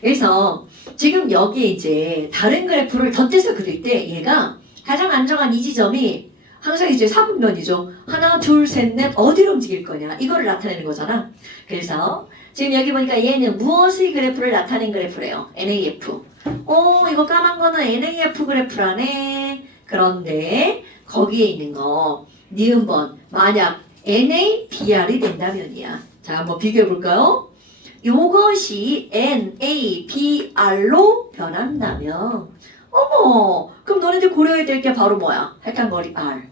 그래서 지금 여기에 이제 다른 그래프를 덧대서 그릴 때 얘가 가장 안정한 이 지점이 항상 이제 4분면이죠. 하나, 둘, 셋, 넷 어디로 움직일 거냐 이거를 나타내는 거잖아. 그래서 지금 여기 보니까 얘는 무엇의 그래프를 나타낸 그래프래요. NAF. 이거 까만 거는 NAF 그래프라네. 그런데 거기에 있는 거 니은번 만약 NABR이 된다면이야. 자, 한번 비교해 볼까요? 요것이 NABR로 변한다면 어머, 그럼 너네들 고려해야 될 게 바로 뭐야? 헷갈거리 R.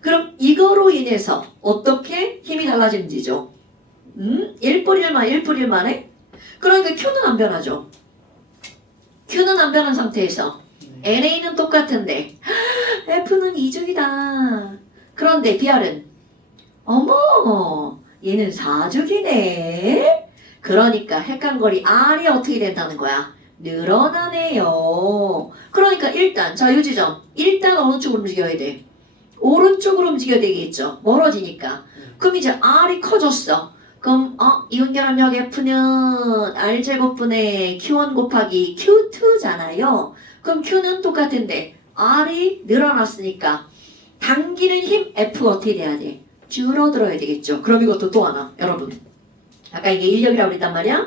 그럼 이거로 인해서 어떻게 힘이 달라지는지죠. 1뿌 1만 1뿌 1만에? 그러니까 Q는 안 변하죠. Q는 안 변한 상태에서 NA는 똑같은데 F는 2죽이다. 그런데 BR은 어머, 얘는 4죽이네. 그러니까 헷갈거리 R이 어떻게 된다는 거야? 늘어나네요. 그러니까 일단 자, 이 지점 일단 어느 쪽으로 움직여야 돼? 오른쪽으로 움직여야 되겠죠. 멀어지니까. 그럼 이제 R이 커졌어. 그럼 이온결합력 F는 R제곱분의 Q1 곱하기 Q2잖아요. 그럼 Q는 똑같은데 R이 늘어났으니까 당기는 힘 F가 어떻게 돼야 돼? 줄어들어야 되겠죠. 그럼 이것도 또 하나 여러분, 아까 이게 인력이라고 그랬단 말이야.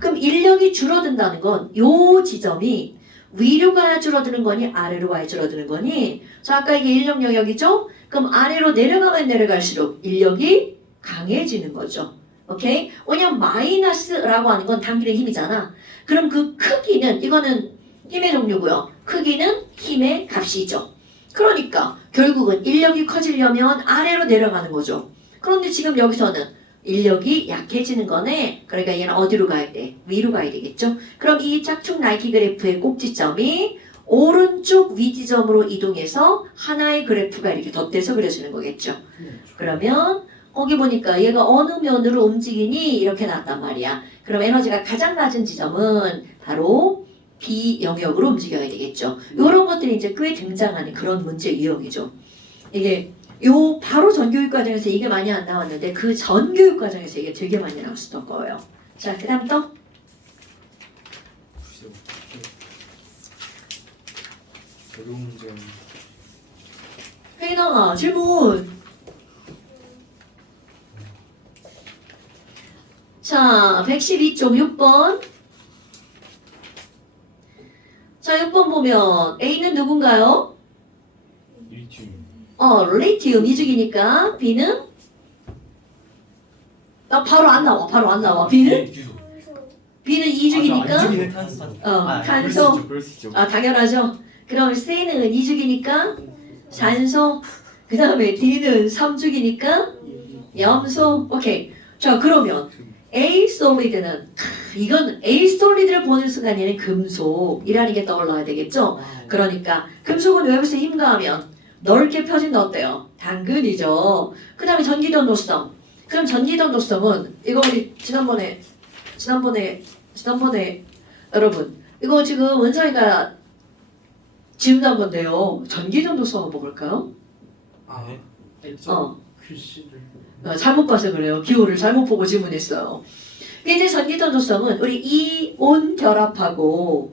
그럼 인력이 줄어든다는 건 요 지점이 위로 가야 줄어드는 거니 아래로 가야 줄어드는 거니? 자, 아까 이게 인력 영역이죠? 그럼 아래로 내려가면 내려갈수록 인력이 강해지는 거죠. 오케이? 왜냐면 마이너스라고 하는 건 당기는 힘이잖아. 그럼 그 크기는, 이거는 힘의 종류고요. 크기는 힘의 값이죠. 그러니까 결국은 인력이 커지려면 아래로 내려가는 거죠. 그런데 지금 여기서는 인력이 약해지는 거네. 그러니까 얘는 어디로 가야 돼? 위로 가야 되겠죠. 그럼 이 짝퉁 나이키 그래프의 꼭지점이 오른쪽 위지점으로 이동해서 하나의 그래프가 이렇게 덧대서 그려지는 거겠죠. 그러면 거기 보니까 얘가 어느 면으로 움직이니 이렇게 나왔단 말이야. 그럼 에너지가 가장 낮은 지점은 바로 B 영역으로 움직여야 되겠죠. 이런 것들이 이제 꽤 등장하는 그런 문제 유형이죠. 이게 요 바로 전교육 과정에서 이게 많이 안 나왔는데 그 전 교육 과정에서 이게 되게 많이 나왔었던 거예요. 자, 그 다음 또 어려운 문제. 혜인아 질문. 자, 112쪽 6번. 자, 6번 보면 A는 누군가요? 리튬. 리튬 이죽이니까 B는 바로 안 나와. 바로 안 나와. B는 이죽이니까 이죽이는 탄소. 탄소. 그럴 수 있죠. 당연하죠. 그럼 C는 2죽이니까 산소. 그 다음에 D는 3죽이니까 염소. 오케이. 자, 그러면 A 솔리드는 이건 A 솔리드를 보는 순간 얘는 금속이라는 게 떠올라야 되겠죠. 그러니까 금속은 외부에서 힘가하면 넓게 펴진다 어때요? 당근이죠. 그 다음에 전기전도성. 그럼 전기전도성은 이거 우리 지난번에 여러분 이거 지금 은서이가 지금 나온 건데요. 전기전도성 한번 볼까요? 네. 글씨를. 잘못 봐서 그래요. 기호를 잘못 보고 질문했어요. 이제 전기전도성은 우리 이온 결합하고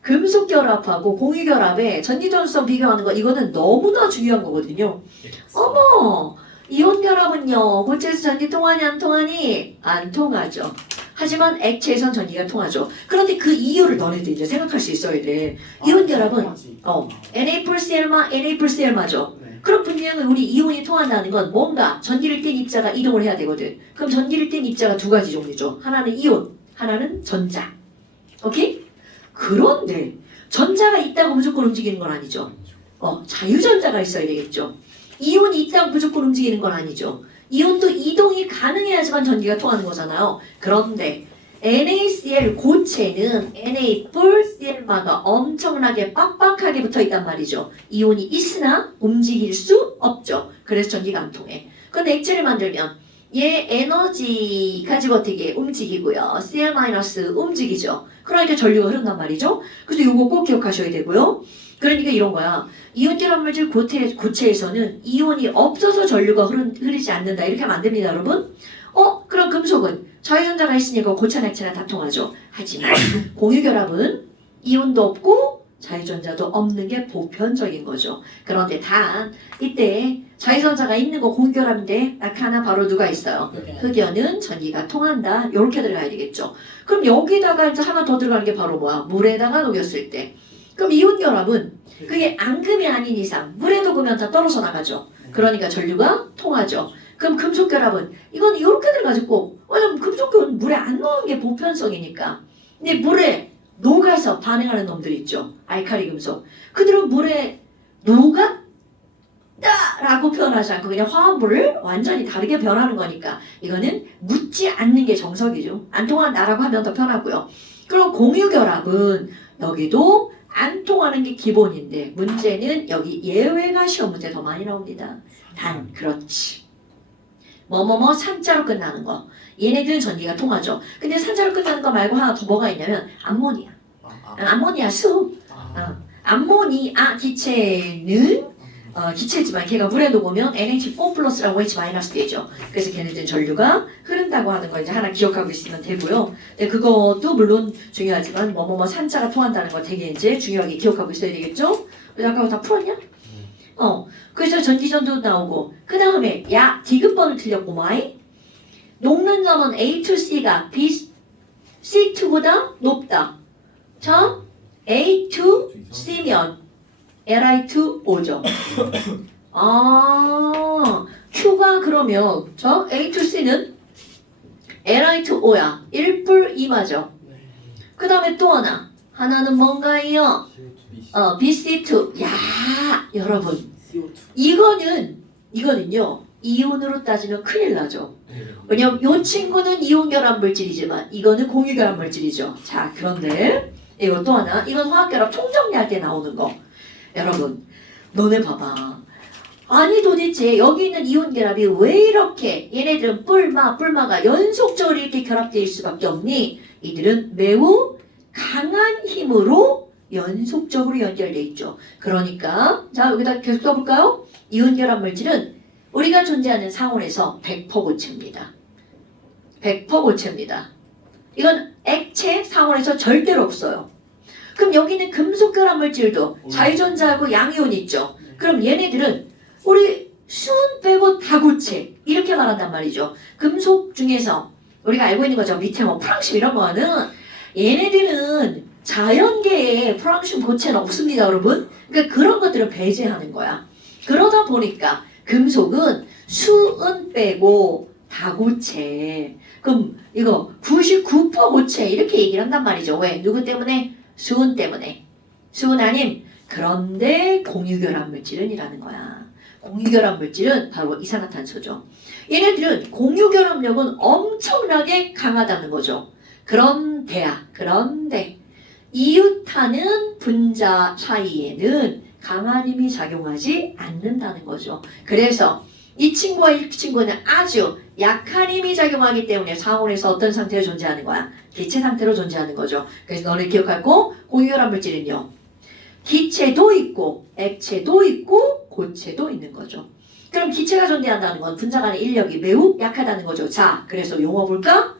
금속 결합하고 공유 결합에 전기전도성 비교하는 거 이거는 너무나 중요한 거거든요. 어머! 이온 결합은요. 고체에서 전기 통하니 안 통하니? 안 통하죠. 하지만 액체에선 전기가 통하죠. 그런데 그 이유를 너네들 이제 생각할 수 있어야 돼. 이온 결합은 Na+Cl마죠. 그럼 분명히 우리 이온이 통한다는 건 뭔가 전기를 띤 입자가 이동을 해야 되거든. 그럼 전기를 띤 입자가 두 가지 종류죠. 하나는 이온, 하나는 전자. 오케이? 그런데 전자가 있다고 무조건 움직이는 건 아니죠. 자유전자가 있어야 되겠죠. 이온이 있다고 무조건 움직이는 건 아니죠. 이온도 이동이 가능해야지만 전기가 통하는 거잖아요. 그런데 NaCl 고체는 Na+Cl마가 엄청나게 빡빡하게 붙어 있단 말이죠. 이온이 있으나 움직일 수 없죠. 그래서 전기가 안 통해. 그런데 액체를 만들면 얘 에너지 가지고 어떻게 움직이고요. Cl- 움직이죠. 그러니까 전류가 흐른단 말이죠. 그래서 이거 꼭 기억하셔야 되고요. 그러니까 이런 거야. 이온 결합물질 고체에서는 이온이 없어서 전류가 흐르지 않는다. 이렇게 하면 안 됩니다, 여러분. 그럼 금속은 자유전자가 있으니까 고체나 액체나 다 통하죠. 하지만 공유결합은 이온도 없고 자유전자도 없는 게 보편적인 거죠. 그런데 단 이때 자유전자가 있는 거 공유결합인데 나타나 바로 누가 있어요? 흑연은 전기가 통한다. 이렇게 들어가야 되겠죠. 그럼 여기다가 이제 하나 더 들어가는 게 바로 뭐야? 물에다가 녹였을 때. 그럼 이온결합은 그게 앙금이 아닌 이상 물에 녹으면 다 떨어져 나가죠. 그러니까 전류가 통하죠. 그럼 금속결합은 이건 이렇게 들어가지고 왜냐면 금속결은 물에 안 녹는 게 보편성이니까. 근데 물에 녹아서 반응하는 놈들 있죠. 알칼리 금속. 그들은 물에 녹았다라고 표현하지 않고 그냥 화합물을 완전히 다르게 변하는 거니까 이거는 묻지 않는 게 정석이죠. 안 통한다라고 하면 더 편하고요. 그리고 공유결합은 여기도 안 통하는 게 기본인데 문제는 여기 예외가 시험 문제 더 많이 나옵니다. 단 그렇지. 뭐뭐뭐 산자로 끝나는 거. 얘네들은 전기가 통하죠. 근데 산자로 끝나는 거 말고 하나 더 뭐가 있냐면 암모니아. 암모니아 수. 암모니아 기체는 기체지만 걔가 물에 녹으면 NH4 플러스라고 OH 마이너스 되죠. 그래서 걔네들은 전류가 흐른다고 하는 거 이제 하나 기억하고 있으면 되고요. 근데 그것도 물론 중요하지만 뭐뭐뭐 산자가 통한다는 거 되게 이제 중요하게 기억하고 있어야 되겠죠. 그래서 아까 다 풀었냐? 그래서 전기전도 나오고 그 다음에 야 디귿번을 틀렸고마이. 녹는 점은 A2C가 C2보다 높다. 자, A2C면 Li2O죠. Q가 그러면 저 A2C는 Li2O야. 1불 2마죠. 그 다음에 또 하나는 뭔가요? BC2. 야, 여러분. 이거는요. 이온으로 따지면 큰일 나죠. 왜냐면 이 친구는 이온 결합 물질이지만 이거는 공유 결합 물질이죠. 자, 그런데 이거 또 하나. 이건 화학 결합 총정리할 때 나오는 거. 여러분, 너네 봐봐. 아니 도대체 여기 있는 이온 결합이 왜 이렇게 얘네들은 뿔마가 연속적으로 이렇게 결합될 수밖에 없니? 이들은 매우 강한 힘으로 연속적으로 연결돼 있죠. 그러니까 자 여기다 계속 써볼까요? 이온 결합 물질은 우리가 존재하는 상온에서 100% 고체입니다. 100% 고체입니다. 이건 액체 상온에서 절대로 없어요. 그럼 여기는 금속 결합 물질도 자유전자하고 양이온 있죠. 그럼 얘네들은 우리 수은 빼고 다 고체 이렇게 말한단 말이죠. 금속 중에서 우리가 알고 있는 거죠. 밑에 뭐 프랑슘 이런 거는 얘네들은 자연계에 프랑슘 고체는 없습니다, 여러분. 그러니까 그런 것들을 배제하는 거야. 그러다 보니까 금속은 수은 빼고 다 고체. 그럼 이거 99% 고체 이렇게 얘기를 한단 말이죠. 왜? 누구 때문에? 수은 때문에. 수은 아님. 그런데 공유결합 물질은 이라는 거야. 공유결합 물질은 바로 이산화탄소죠. 얘네들은 공유결합력은 엄청나게 강하다는 거죠. 그런데 이웃하는 분자 사이에는 강한 힘이 작용하지 않는다는 거죠. 그래서 이 친구와 이 친구는 아주 약한 힘이 작용하기 때문에 상온에서 어떤 상태로 존재하는 거야? 기체 상태로 존재하는 거죠. 그래서 너를 기억하고 공유결합 물질은요. 기체도 있고 액체도 있고 고체도 있는 거죠. 그럼 기체가 존재한다는 건 분자 간의 인력이 매우 약하다는 거죠. 자, 그래서 용어 볼까?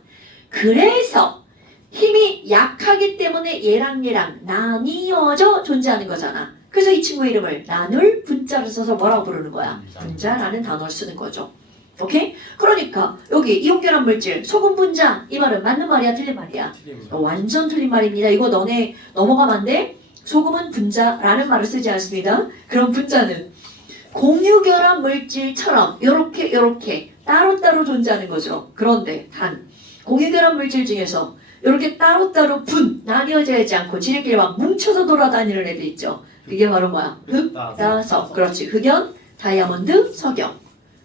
그래서 힘이 약하기 때문에 얘랑 나뉘어져 존재하는 거잖아. 그래서 이 친구의 이름을 나눌 분자를 써서 뭐라고 부르는 거야? 분자라는 단어를 쓰는 거죠. 오케이? 그러니까 여기 이온결합 물질, 소금 분자 이 말은 맞는 말이야? 틀린 말이야? 완전 틀린 말입니다. 이거 너네 넘어가면 안 돼? 소금은 분자라는 말을 쓰지 않습니다. 그럼 분자는 공유결합 물질처럼 요렇게 따로따로 존재하는 거죠. 그런데 단 공유결합 물질 중에서 이렇게 따로따로 나뉘어져야지 않고 지들끼리 막 뭉쳐서 돌아다니는 애들 있죠. 그게 바로 뭐야? 흑다석. 그렇지. 흑연, 다이아몬드, 석영.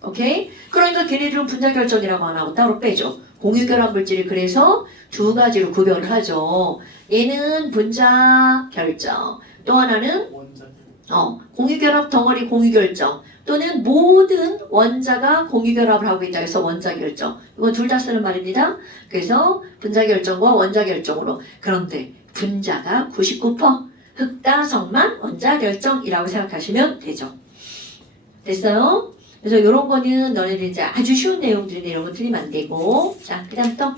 오케이? 그러니까 걔네들은 분자 결정이라고 안 하고 따로 빼죠. 공유결합 물질을 그래서 두 가지로 구별을 하죠. 얘는 분자 결정. 또 하나는 공유결합 덩어리 공유결정. 또는 모든 원자가 공유결합을 하고 있다 해서 원자결정. 이거 둘 다 쓰는 말입니다. 그래서 분자결정과 원자결정으로. 그런데 분자가 99%, 흑다석만 원자결정이라고 생각하시면 되죠. 됐어요? 그래서 이런 거는 너네들 이제 아주 쉬운 내용들인데 이런 거 틀리면 안 되고. 자, 그 다음 또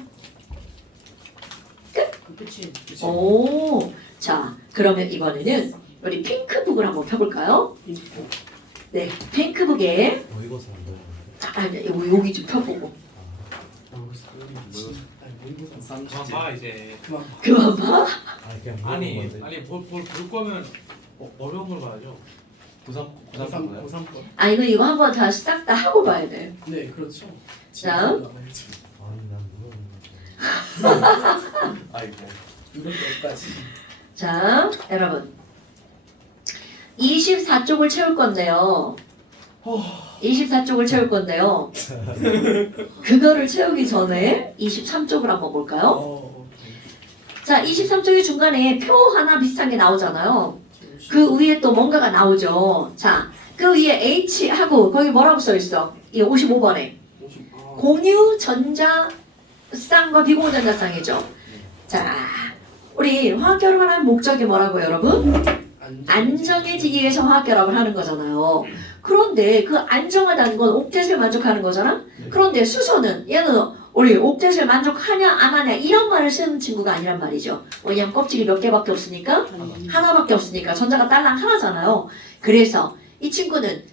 그치. 오, 자, 그러면 이번에는 우리 핑크북을 한번 펴볼까요? 네, 핑크북에 모의고사 안 돼요. 여기 좀 펴보고 그만 봐 이제. 그만 봐. 그냥 아니 물어본 건데. 아니 볼 거면 어려운 걸 봐야죠. 고3 고3 거. 아 이거 한번 다 싹 다 하고 봐야 돼. 네, 그렇죠. 자. 아니 난 물어본 건데. 아이고. 이럴 때까지. 자, 여러분 24쪽을 채울 건데요. 24쪽을 채울 건데요. 그거를 채우기 전에 23쪽을 한번 볼까요? 자, 23쪽의 중간에 표 하나 비슷한 게 나오잖아요. 그 위에 또 뭔가가 나오죠. 자, 그 위에 H하고 거기 뭐라고 써 있어? 이 55번에 공유 전자쌍과 비공유 전자쌍이죠. 자, 우리 화학결합을 하는 목적이 뭐라고 여러분? 안정해지기 위해서 화학결합을 하는 거잖아요. 그런데 그 안정하다는 건 옥텟을 만족하는 거잖아. 그런데 수소는 얘는 우리 옥텟을 만족하냐 안 하냐 이런 말을 쓰는 친구가 아니란 말이죠. 왜냐면 껍질이 몇 개밖에 없으니까 하나밖에 없으니까 전자가 딸랑 하나잖아요. 그래서 이 친구는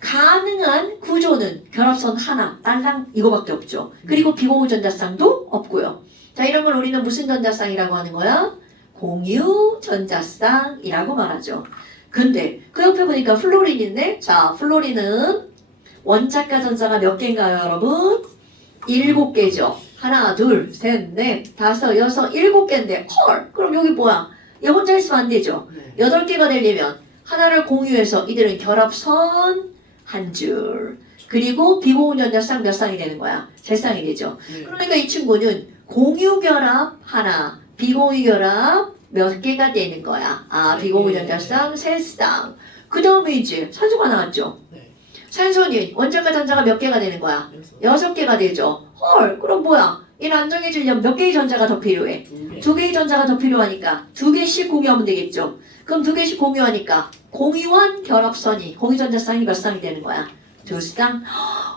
가능한 구조는 결합선 하나 딸랑 이거밖에 없죠. 그리고 비공유 전자쌍도 없고요. 자, 이런 걸 우리는 무슨 전자쌍이라고 하는 거야? 공유 전자쌍이라고 말하죠. 근데 그 옆에 보니까 플로린인데, 자, 플로린은 원자가 전자가 몇 개인가요, 여러분? 7개죠. 하나, 둘, 셋, 넷, 다섯, 여섯, 7개인데, 헐! 그럼 여기 뭐야? 얘 혼자 있으면 안 되죠. 8개가 되려면 하나를 공유해서 이들은 결합선 한 줄. 그리고 비공유 전자쌍 몇 쌍이 되는 거야? 3쌍이 되죠. 그러니까 이 친구는 공유 결합 하나, 비공유 결합 몇 개가 되는 거야? 아, 비공유 전자쌍 3쌍. 그 다음에 이제 산소가 나왔죠. 네. 산소는 원자과 전자가 몇 개가 되는 거야? 6개가 되죠. 헐, 그럼 뭐야? 얘는 안정해지려면 몇 개의 전자가 더 필요해? 2개의 전자가 더 필요하니까 2개씩 공유하면 되겠죠. 그럼 2개씩 공유하니까 공유한 결합선이 공유 전자쌍이 몇 쌍이 되는 거야? 2쌍?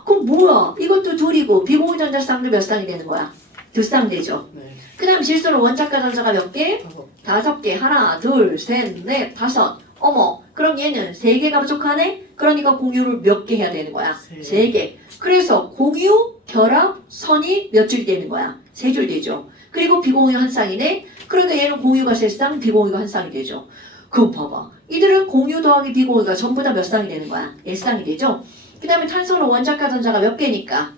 그럼 뭐야? 이것도 둘이고 비공유 전자쌍도 몇 쌍이 되는 거야? 2쌍 되죠. 네. 그 다음 실수로 원자과 전자가 몇 개? 5. 5개. 하나, 둘, 셋, 넷, 다섯. 어머, 그럼 얘는 3개가 부족하네? 그러니까 공유를 몇 개 해야 되는 거야? 3개. 그래서 공유, 결합, 선이 몇 줄 되는 거야? 3줄 되죠. 그리고 비공유 한 쌍이네? 그러니까 얘는 공유가 3쌍, 비공유가 한 쌍이 되죠. 그럼 봐봐. 이들은 공유 더하기 비공유가 전부 다 몇 쌍이 되는 거야? 4쌍이 되죠. 그 다음에 탄소는 원자과 전자가 몇 개니까?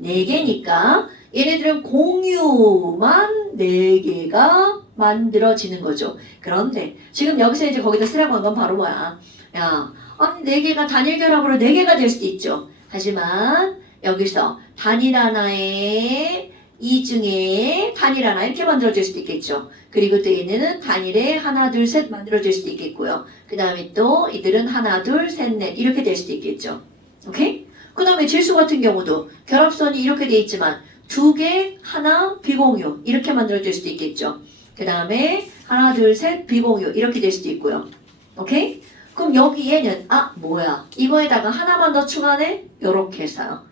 4개니까 얘네들은 공유만 4개가 만들어지는 거죠. 그런데 지금 여기서 이제 거기다 쓰라고 한 건 바로 뭐야? 야, 아니 4개가 단일 결합으로 4개가 될 수도 있죠. 하지만 여기서 단일 하나에 이 중에 단일 하나 이렇게 만들어질 수도 있겠죠. 그리고 또 얘네는 단일에 하나, 둘, 셋 만들어질 수도 있겠고요. 그 다음에 또 이들은 하나, 둘, 셋, 넷 이렇게 될 수도 있겠죠. 오케이? 그 다음에 질소 같은 경우도 결합선이 이렇게 돼 있지만 2개, 하나, 비공유 이렇게 만들어질 수도 있겠죠. 그 다음에 하나, 둘, 셋, 비공유 이렇게 될 수도 있고요. 오케이? 그럼 여기 얘는 아 뭐야 이거에다가 하나만 더 추가네? 요렇게 해서요.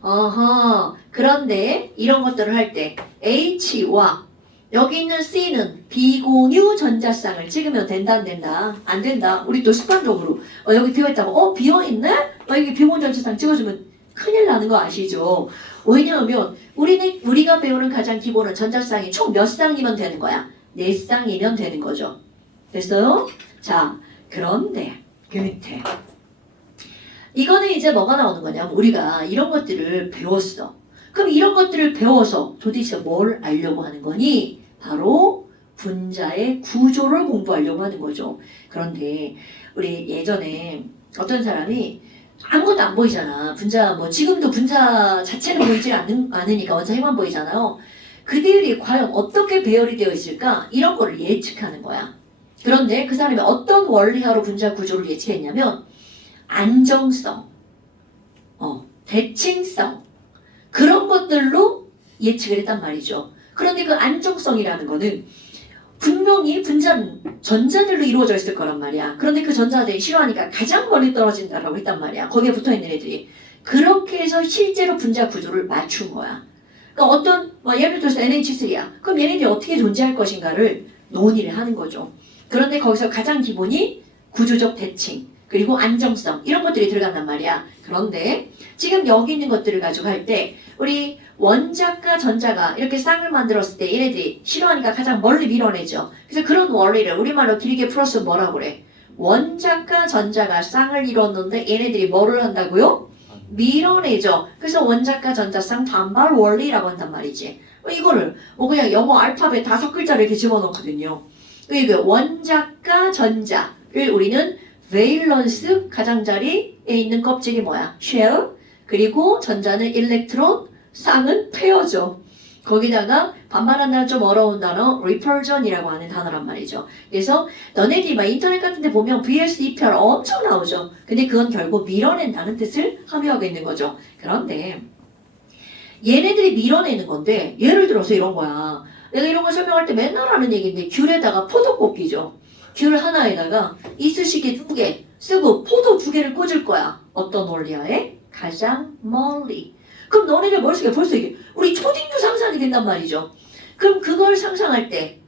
어허 그런데 이런 것들을 할 때 H와 여기 있는 C는 비공유 전자쌍을 찍으면 된다 안 된다? 안 된다. 우리 또 습관적으로 여기 비어있다고 비어있네? 여기 비공유 전자쌍 찍어주면 큰일 나는 거 아시죠? 왜냐하면 우리가 배우는 가장 기본은 전자쌍이 총 몇 쌍이면 되는 거야? 4쌍이면 되는 거죠. 됐어요? 자, 그런데 그 밑에 이거는 이제 뭐가 나오는 거냐면 우리가 이런 것들을 배웠어. 그럼 이런 것들을 배워서 도대체 뭘 알려고 하는 거니? 바로 분자의 구조를 공부하려고 하는 거죠. 그런데 우리 예전에 어떤 사람이 아무것도 안 보이잖아. 분자 뭐 지금도 분자 자체는 보이지 않으니까 원자 힘만 보이잖아요. 그들이 과연 어떻게 배열이 되어 있을까? 이런 거를 예측하는 거야. 그런데 그 사람이 어떤 원리하로 분자 구조를 예측했냐면 안정성, 대칭성 그런 것들로 예측을 했단 말이죠. 그런데 그 안정성이라는 거는 분명히 분자는 전자들로 이루어져 있을 거란 말이야. 그런데 그 전자들이 싫어하니까 가장 멀리 떨어진다라고 했단 말이야. 거기에 붙어있는 애들이. 그렇게 해서 실제로 분자 구조를 맞춘 거야. 그러니까 어떤 예를 들어서 NH3야. 그럼 얘네들이 어떻게 존재할 것인가를 논의를 하는 거죠. 그런데 거기서 가장 기본이 구조적 대칭 그리고 안정성 이런 것들이 들어간단 말이야. 그런데 지금 여기 있는 것들을 가지고 할 때 우리 원자과 전자가 이렇게 쌍을 만들었을 때 얘네들이 싫어하니까 가장 멀리 밀어내죠. 그래서 그런 원리를 우리말로 길게 풀어서 뭐라고 그래? 원자과 전자가 쌍을 이뤘는데 얘네들이 뭐를 한다고요? 밀어내죠. 그래서 원자과 전자쌍 반발 원리라고 한단 말이지. 이거를 그냥 영어 알파벳 5글자를 이렇게 집어넣거든요. 이게 원자과 전자를 우리는 밸런스 가장자리에 있는 껍질이 뭐야? 쉘. 그리고 전자는 일렉트론, 쌍은 페어죠. 거기다가 반발한다는 좀 어려운 단어 repulsion이라고 하는 단어란 말이죠. 그래서 너네들이 막 인터넷 같은 데 보면 VS 2편 엄청 나오죠. 근데 그건 결국 밀어낸다는 뜻을 함유하고 있는 거죠. 그런데 얘네들이 밀어내는 건데 예를 들어서 이런 거야. 내가 이런 거 설명할 때 맨날 하는 얘기인데 귤에다가 포도 꽂기죠. 귤 하나에다가 이쑤시개 2개 쓰고 포도 2개를 꽂을 거야. 어떤 원리하에? 가장 멀리. 그럼 너네들 머릿속에 벌써 이게 우리 초딩도 상상이 된단 말이죠. 그럼 그걸 상상할 때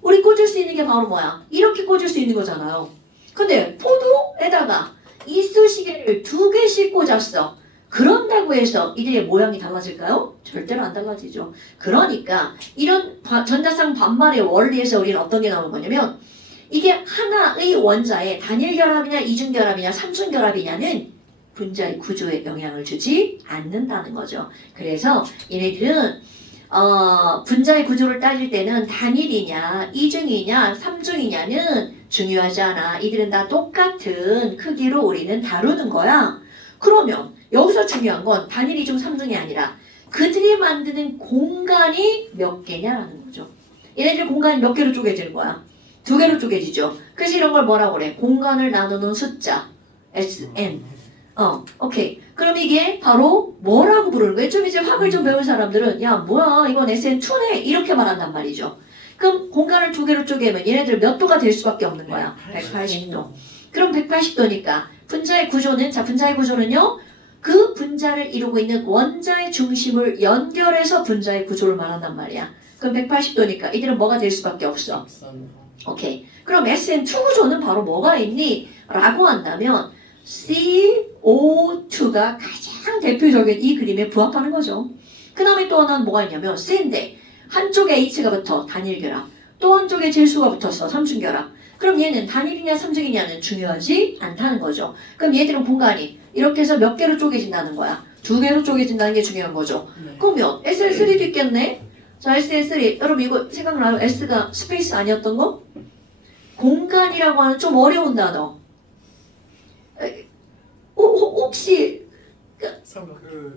우리 꽂을 수 있는 게 바로 뭐야? 이렇게 꽂을 수 있는 거잖아요. 근데 포도에다가 이쑤시개를 2개씩 꽂았어. 그런다고 해서 이들의 모양이 달라질까요? 절대로 안 달라지죠. 그러니까 이런 전자쌍 반발의 원리에서 우리는 어떤 게 나오는 거냐면 이게 하나의 원자에 단일결합이냐 이중결합이냐 삼중결합이냐는 분자의 구조에 영향을 주지 않는다는 거죠. 그래서 얘네들은 분자의 구조를 따질 때는 단일이냐 이중이냐 삼중이냐는 중요하지 않아. 이들은 다 똑같은 크기로 우리는 다루는 거야. 그러면 여기서 중요한 건 단일 이중 삼중이 아니라 그들이 만드는 공간이 몇 개냐라는 거죠. 얘네들 공간이 몇 개로 쪼개지는 거야? 2개로 쪼개지죠. 그래서 이런 걸 뭐라고 그래? 공간을 나누는 숫자 Sn. 오케이. 그럼 이게 바로 뭐라고 부르는 거예요? 좀 이제 화학을 좀 배운 사람들은 야 뭐야 이건 SN2네 이렇게 말한단 말이죠. 그럼 공간을 2개로 쪼개면 얘네들 몇 도가 될 수밖에 없는 거야? 180도. 그럼 180도니까 분자의 구조는 분자의 구조는요 그 분자를 이루고 있는 원자의 중심을 연결해서 분자의 구조를 말한단 말이야. 그럼 180도니까 이들은 뭐가 될 수밖에 없어? 오케이. 그럼 SN2 구조는 바로 뭐가 있니? 라고 한다면 CO2가 가장 대표적인 이 그림에 부합하는 거죠. 그 다음에 또 하나는 뭐가 있냐면 C인데 한쪽에 H가 붙어 단일결합 또 한쪽에 질소가 붙었어 삼중결합. 그럼 얘는 단일이냐 삼중이냐는 중요하지 않다는 거죠. 그럼 얘들은 공간이 이렇게 해서 몇 개로 쪼개진다는 거야. 2개로 쪼개진다는 게 중요한 거죠. 그러면 SL3도 있겠네. 자 SL3 여러분 이거 생각나요? S가 스페이스 아니었던 거? 공간이라고 하는 좀 어려운 단어. 혹시 그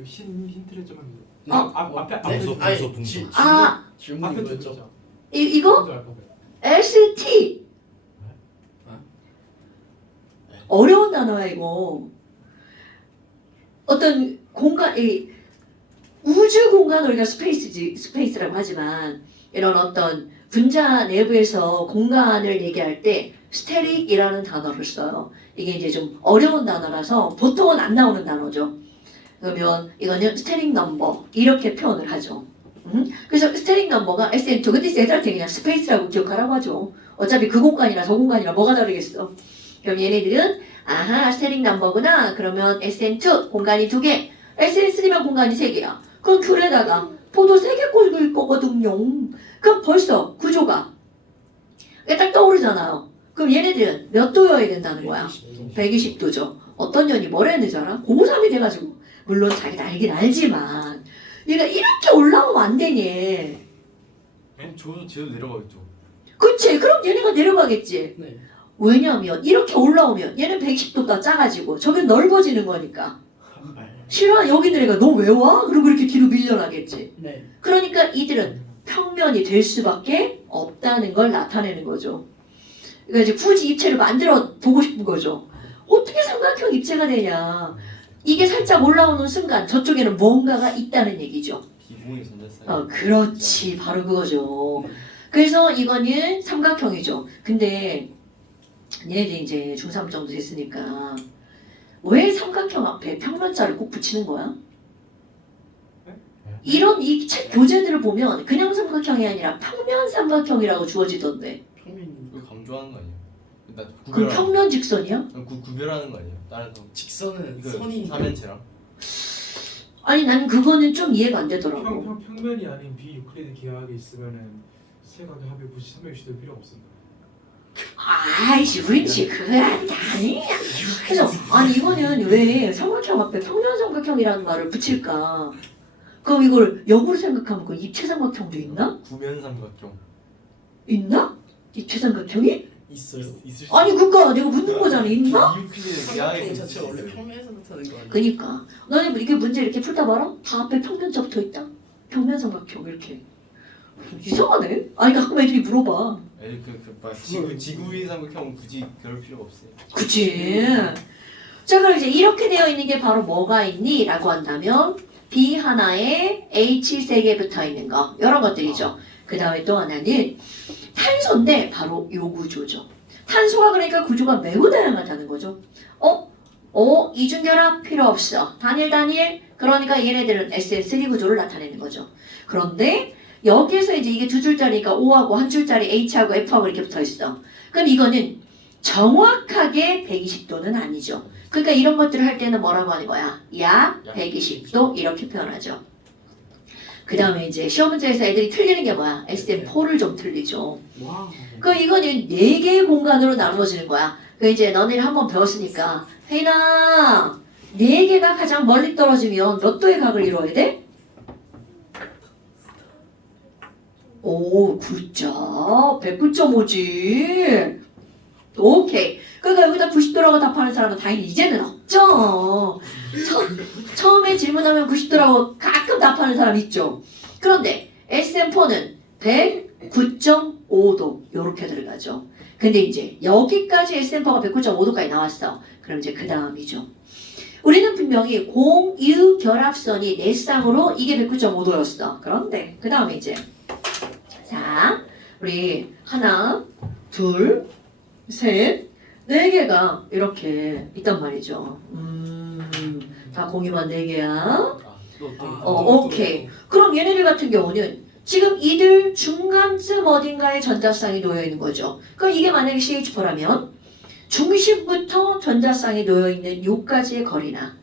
힌트를 좀 합니다. 앞에 분소, 분소. 질문이 앞에 뭐였죠? 이거 ST 어려운 단어야 이거. 어떤 공간 우주 공간 우리가 스페이스라고 하지만 이런 어떤 분자 내부에서 공간을 얘기할 때 스테릭이라는 단어를 써요. 이게 이제 좀 어려운 단어라서 보통은 안 나오는 단어죠. 그러면 이거는 스테릭 넘버 이렇게 표현을 하죠. 그래서 스테릭 넘버가 SN2 근데 얘들한테 그냥 스페이스라고 기억하라고 하죠. 어차피 그 공간이나 저 공간이랑 뭐가 다르겠어. 그럼 얘네들은 스테릭 넘버구나. 그러면 SN2 공간이 2개 SN3면 공간이 3개야. 그럼 귤에다가 포도 3개 꽂을 거거든요. 그럼 벌써 구조가 딱 떠오르잖아요. 그럼 얘네들은 몇 도여야 된다는 거야? 120도죠. 어떤 년이 뭐라 했는지 알아? 고3이 돼가지고 물론 자기도 알긴 알지만 얘가 이렇게 올라오면 안 되니. 저도 쟤도 내려가겠죠. 그치? 그럼 얘네가 내려가겠지. 네. 왜냐하면 이렇게 올라오면 얘는 110도가 작아지고 저긴 넓어지는 거니까. 싫어? 여기 내려가 너 왜 와? 그리고 이렇게 뒤로 밀려나겠지. 네. 그러니까 이들은 평면이 될 수밖에 없다는 걸 나타내는 거죠. 그러니까 이제 굳이 입체를 만들어 보고 싶은 거죠. 어떻게 삼각형 입체가 되냐. 이게 살짝 올라오는 순간 저쪽에는 뭔가가 있다는 얘기죠. 기본이 전자쌍. 그렇지. 바로 그거죠. 그래서 이거는 삼각형이죠. 근데 얘네들이 이제 중3 정도 됐으니까 왜 삼각형 앞에 평면자를 꼭 붙이는 거야? 네? 네? 이런 이 책 교재들을 보면 그냥 삼각형이 아니라 평면 삼각형이라고 주어지던데. 평면이 이거 강조하는 거 아니에요? 나 그 구별하는 평면 직선이야? 구별하는 거 아니에요? 다른 성 직선은 이거 선이 삼면체랑 아니 난 그거는 좀 이해가 안 되더라고. 평면이 아닌 비유클리드 기하학이 있으면은 세각의 합의 부시 360도 필요 없습니다. 아이씨 그렇지 그거 아니야. 그래서 아니 이거는 왜 삼각형 앞에 평면 삼각형이라는 말을 붙일까? 그럼 이걸 역으로 생각하면 그 입체 삼각형도 있나? 구면 삼각형 있나? 입체 삼각형이? 있어요. 있을 수 아니 그니까 내가 묻는 거잖아. 있나? 유클리드 삼각형 자체가 원래 평면에서 나타나는 거 아니에요? 그니까 너네 이게 문제 이렇게 풀다 봐라. 다 앞에 평면자 붙어 있다. 평면 삼각형 이렇게. 이상하네. 아니 가끔 애들이 물어봐. 지구 위 삼각형은 굳이 그럴 필요가 없어요. 그치. 자 그럼 이제 이렇게 되어 있는 게 바로 뭐가 있니? 라고 한다면 B 하나에 H 3개 붙어 있는 거 이런 것들이죠. 그 다음에 또 하나는 탄소인데 바로 요 구조죠. 탄소가 그러니까 구조가 매우 다양하다는 거죠. 이중결합 필요 없어. 단일 그러니까 얘네들은 SF3 구조를 나타내는 거죠. 그런데 여기에서 이제 이게 두 줄짜리니까 O하고 한 줄짜리 H하고 F하고 이렇게 붙어 있어. 그럼 이거는 정확하게 120도는 아니죠. 그러니까 이런 것들을 할 때는 뭐라고 하는 거야? 약 120도 이렇게 표현하죠. 그 다음에 이제 시험 문제에서 애들이 틀리는 게 뭐야? SM4를 좀 틀리죠. 와. 그 이거는 4개의 공간으로 나누어지는 거야. 그 이제 너네를 한번 배웠으니까 혜인아 4개가 가장 멀리 떨어지면 몇 도의 각을 이루어야 돼? 오 9점 109.5지. 오케이. 그러니까 여기다 90도라고 답하는 사람은 당연히 이제는 없죠. 처음에 질문하면 90도라고 가끔 답하는 사람 있죠. 그런데 SM4는 109.5도 이렇게 들어가죠. 근데 이제 여기까지 SM4가 109.5도까지 나왔어. 그럼 이제 그 다음이죠. 우리는 분명히 공유 결합선이 내 쌍으로 이게 109.5도였어. 그런데 그 다음에 이제 자 우리 하나 둘 셋, 4개가 이렇게 있단 말이죠. 다 공유만 4개야. 오케이. 그럼 얘네들 같은 경우는 지금 이들 중간쯤 어딘가에 전자쌍이 놓여 있는 거죠. 그럼 이게 만약에 CH4라면 중심부터 전자쌍이 놓여 있는 요까지의 거리나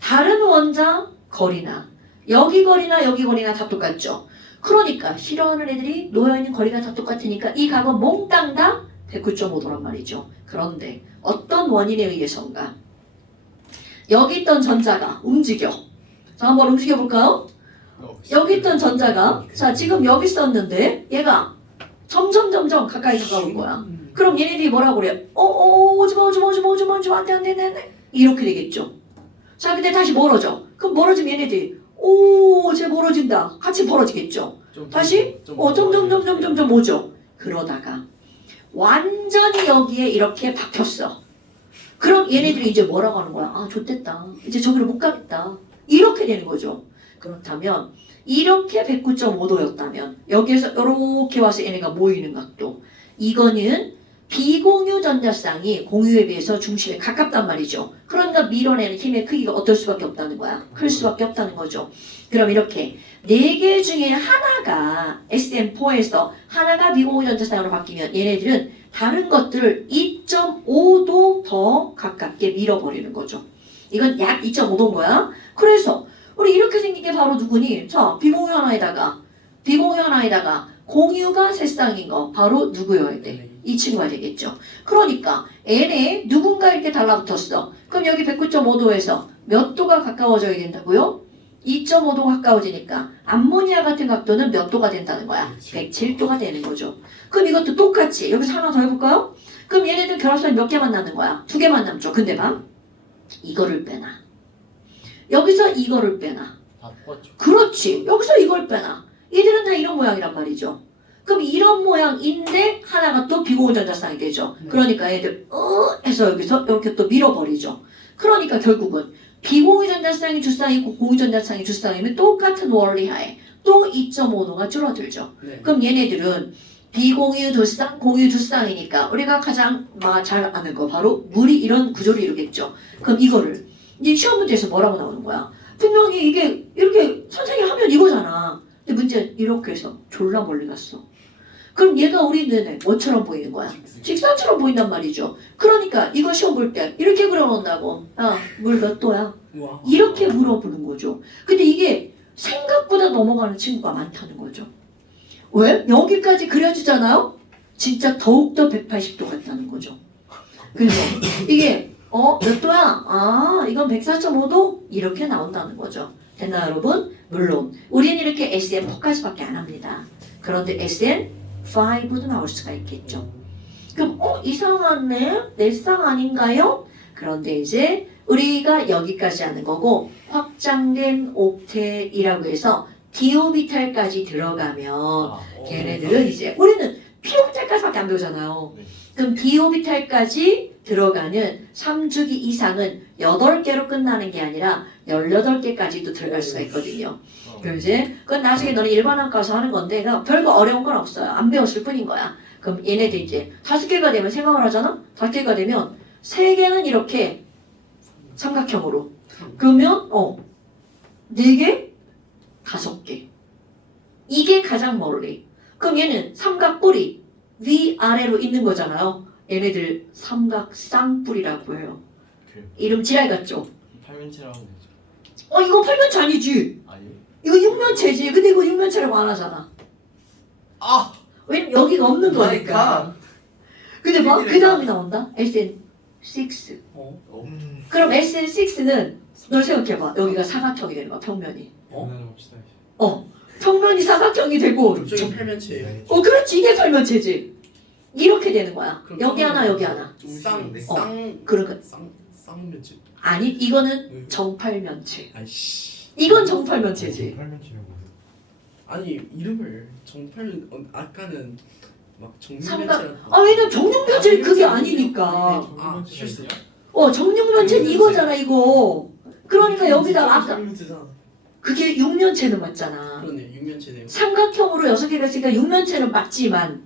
다른 원자 거리나 여기 거리나 다 똑같죠. 그러니까 싫어하는 애들이 놓여 있는 거리가 다 똑같으니까 이 값은 몽땅 다 109.5도란 말이죠. 그런데 어떤 원인에 의해서인가? 여기 있던 전자가 움직여. 자, 한번 움직여 볼까요? 여기 있던 전자가 자 지금 여기 있었는데 얘가 점점 가까이 다가온 거야. 그럼 얘네들이 뭐라고 그래? 오지마 안돼 이렇게 되겠죠. 자 근데 다시 멀어져. 그럼 멀어지면 얘네들이 쟤 멀어진다. 같이 벌어지겠죠. 다시 점점 오죠. 그러다가 완전히 여기에 이렇게 박혔어. 그럼 얘네들이 이제 뭐라고 하는 거야? 아 좋댔다. 이제 저기로 못 가겠다. 이렇게 되는 거죠. 그렇다면 이렇게 109.5도였다면 여기에서 이렇게 와서 얘네가 모이는 각도 이거는 비공유 전자쌍이 공유에 비해서 중심에 가깝단 말이죠. 그러니까 밀어내는 힘의 크기가 어떨 수밖에 없다는 거야. 클 수밖에 없다는 거죠. 그럼 이렇게 4개 중에 하나가 SM4에서 하나가 비공유 전자쌍으로 바뀌면 얘네들은 다른 것들을 2.5도 더 가깝게 밀어버리는 거죠. 이건 약 2.5도인 거야. 그래서 우리 이렇게 생긴 게 바로 누구니? 자, 비공유 하나에다가 공유가 세 쌍인 거 바로 누구여야 돼? 이 친구가 되겠죠. 그러니까 N에 누군가 이렇게 달라붙었어. 그럼 여기 109.5도에서 몇 도가 가까워져야 된다고요? 2.5도 가까워지니까 암모니아 같은 각도는 몇 도가 된다는 거야? 107도가 되는 거죠. 그럼 이것도 똑같이 여기서 하나 더 해볼까요? 그럼 얘네들 결합선이 몇 개만 남는 거야? 2개만 남죠. 근데 봐. 이거를 빼놔. 여기서 이거를 빼놔. 다 똑같죠. 그렇지. 여기서 이걸 빼놔. 얘들은 다 이런 모양이란 말이죠. 그럼 이런 모양인데 하나가 또 비공유 전자쌍이 되죠. 그러니까 얘들 해서 여기서 이렇게 또 밀어버리죠. 그러니까 결국은 비공유 전자쌍이 두 쌍이고 공유 전자쌍이 두 쌍이면 똑같은 원리하에 또 2.5도가 줄어들죠. 네. 그럼 얘네들은 비공유 두 쌍, 공유 두 쌍이니까 우리가 가장 잘 아는 거 바로 물이 이런 구조를 이루겠죠. 그럼 이거를 이제 시험 문제에서 뭐라고 나오는 거야? 분명히 이게 이렇게 선생님이 하면 이거잖아. 근데 문제는 이렇게 해서 졸라 멀리 갔어. 그럼 얘가 우리 눈에 뭐처럼 보이는 거야? 직선처럼 보인단 말이죠. 그러니까 이거 시험 볼 때 이렇게 그려놓는다고. 야, 물 몇 도야? 우와. 이렇게 물어보는 거죠. 근데 이게 생각보다 넘어가는 친구가 많다는 거죠. 왜? 여기까지 그려주잖아요? 진짜 더욱더 180도 같다는 거죠. 그래서 이게 몇 도야? 아, 이건 104.5도? 이렇게 나온다는 거죠. 됐나요, 여러분? 물론 우리는 이렇게 SN4까지밖에 안 합니다. 그런데 SN5도 나올 수가 있겠죠. 그럼 이상하네? 내 쌍 아닌가요? 그런데 이제 우리가 여기까지 하는 거고 확장된 옥텟이라고 해서 디오비탈까지 들어가면 걔네들은 이제 우리는 피오비탈까지밖에 안 배우잖아요. 네. 그럼 디오비탈까지 들어가는 3주기 이상은 8개로 끝나는 게 아니라 18개까지도 들어갈 수가 있거든요. 그럼 이제 그건 나중에 너는 일반학 가서 하는 건데 별거 어려운 건 없어요. 안 배웠을 뿐인 거야. 그럼 얘네들 이제 5개가 되면 생각을 하잖아? 5개가 되면 3개는 이렇게 삼각형으로 그러면 4개? 5개 이게 가장 멀리 그럼 얘는 삼각뿔이 위아래로 있는 거잖아요. 얘네들 삼각 쌍뿔이라고 해요. 이름 지랄 같죠? 팔면체라고 하면 되죠. 이거 팔면체 아니지. 아니에요? 이거 육면체지. 근데 이거 육면체라고 안 하잖아. 아! 왜냐면 여기가 없는 거니까. 근데 막 그 다음에 나온다. SN6. 그럼 SN6는 너 생각해봐. 여기가 사각형이 되는 거야. 평면이. 장난을 합시다. 평면이 사각형이 되고. 이쪽이 팔면체예요. 그렇지. 이게 팔면체지. 이렇게 되는 거야. 그럼 여기 하나 여기 하나. 그러니까 쌍면체. 아니 이거는 정팔면체. 아이씨. 이건 정팔면체지. 팔면체라고. 아니 이름을 정팔 아까는 막 정육면체라고. 왜냐면 정육면체는 그게 아니니까. 아 실수요? 정육면체는 이거잖아 이거. 그러니까 여기다 아까 정육면체잖아. 그게 육면체는 맞잖아. 그러네 육면체네요. 삼각형으로 6개가 있으니까 육면체는 맞지만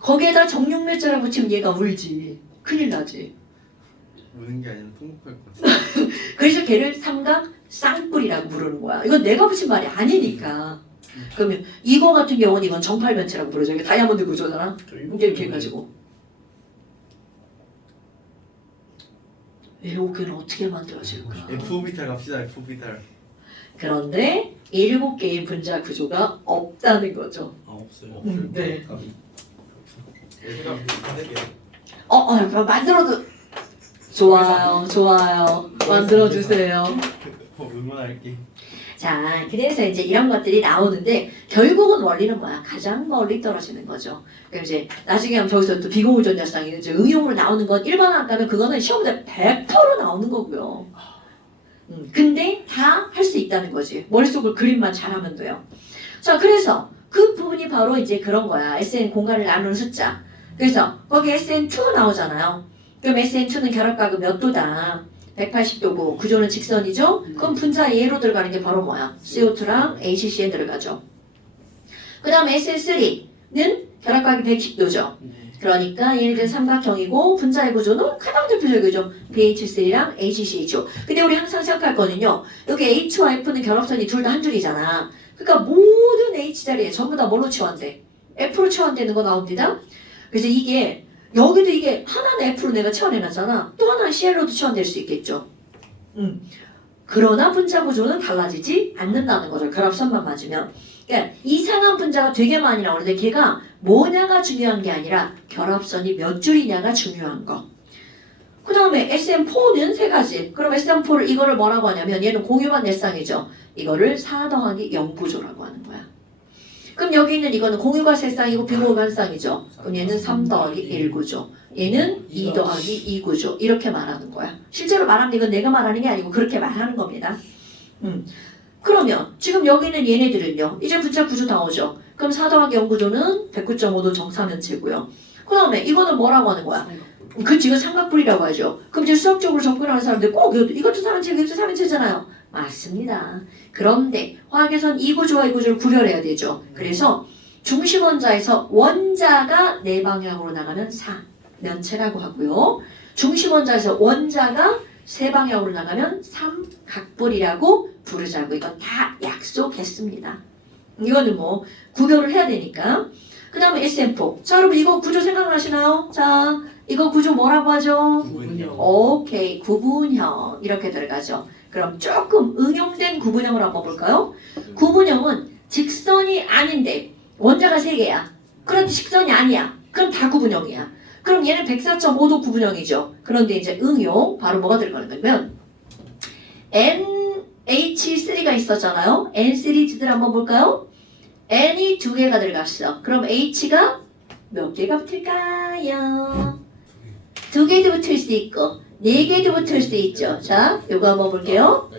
거기에다 정육면체라고 붙이면 얘가 울지. 큰일 나지. 우는 게 아니라 통곡할 것 같아. 그래서 걔를 삼각 쌍뿔이라고 부르는 거야. 이건 내가 붙인 말이 아니니까. 그러면 이거 같은 경우는 이건 정팔면체라고 부르죠. 이게 다이아몬드 구조잖아. 이제 이렇게 해가지고. 이렇게는 어떻게 만들어질까? F오비탈 갑시다. F오비탈. 그런데 7개의 분자 구조가 없다는 거죠. 아 없어요. 네. 얘가 만들어도 좋아요. 만들어주세요. 응원할게. 자, 그래서 이제 이런 것들이 나오는데 결국은 원리는 뭐야? 가장 멀리 떨어지는 거죠. 그럼 이제 나중에 하면 저기서 또 비공유전자쌍이 이제 응용으로 나오는 건 일반학과는 그거는 시험에 100% 나오는 거고요. 근데 다 할 수 있다는 거지. 머릿속을 그림만 잘하면 돼요. 자, 그래서 그 부분이 바로 이제 그런 거야. SN 공간을 나누는 숫자. 그래서 거기 SN2 나오잖아요. 그럼 SN2는 결합각은 몇 도다? 180도고 구조는 직선이죠? 그럼 분자 A로 들어가는 게 바로 뭐야? CO2랑 ACCN 들어가죠. 그 다음에 SN3는 결합각이 110도죠. 그러니까 얘네들 삼각형이고 분자의 구조는 가장 대표적이죠. BH3랑 HCHO. 근데 우리 항상 생각하거든요. 여기 H와 F는 결합선이 둘 다 한 줄이잖아. 그러니까 모든 H자리에 전부 다 뭘로 치환돼? F로 치환되는 거 나옵니다. 그래서 이게 여기도 이게 하나는 F로 내가 치환해놨잖아. 또 하나는 CL로도 치환될 수 있겠죠. 그러나 분자 구조는 달라지지 않는다는 거죠. 결합선만 맞으면. 그러니까 이상한 분자가 되게 많이 나오는데 걔가 뭐냐가 중요한 게 아니라 결합선이 몇 줄이냐가 중요한 거. 그 다음에 SM4는 세 가지. 그럼 SM4를 이거를 뭐라고 하냐면 얘는 공유만 넷쌍이죠. 이거를 4 더하기 0 구조라고 하는 거야. 그럼 여기 있는 이거는 공유가 세 쌍이고 비공유가 한 쌍이죠. 그럼 얘는 3 더하기 1 구조. 얘는 2 더하기 2 구조. 이렇게 말하는 거야. 실제로 말하면 이건 내가 말하는 게 아니고 그렇게 말하는 겁니다. 그러면 지금 여기 있는 얘네들은요. 이제 분자 구조 나오죠. 그럼 4 더하기 0 구조는 109.5도 정사면체고요. 그 다음에 이거는 뭐라고 하는 거야? 그치, 이거 삼각뿔이라고 하죠. 그럼 이제 수학적으로 접근하는 사람들 꼭 이것도 사면체, 이것도 사면체잖아요. 맞습니다. 그런데 화학에선 이 구조와 이 구조를 구별해야 되죠. 그래서 중심원자에서 원자가 네 방향으로 나가면 사면체라고 하고요. 중심원자에서 원자가 세 방향으로 나가면 삼각뿔이라고 부르자고 이건 다 약속했습니다. 이거는 뭐 구별을 해야 되니까. 그 다음에 SM4. 자 여러분 이거 구조 생각나시나요? 자 이거 구조 뭐라고 하죠? 구분형. 오케이 구분형 이렇게 들어가죠. 그럼 조금 응용된 구분형을 한번 볼까요? 구분형은 직선이 아닌데 원자가 3개야. 그런데 직선이 아니야. 그럼 다 구분형이야. 그럼 얘는 104.5도 구분형이죠. 그런데 이제 응용 바로 뭐가 들어가는 거냐면 NH3가 있었잖아요. N 시리즈들 한번 볼까요? N이 2개가 들어갔어. 그럼 H가 몇 개가 붙을까요? 2개도 붙을 수 있고 4개도 붙을 수 있죠. 자, 요거 한번 볼게요.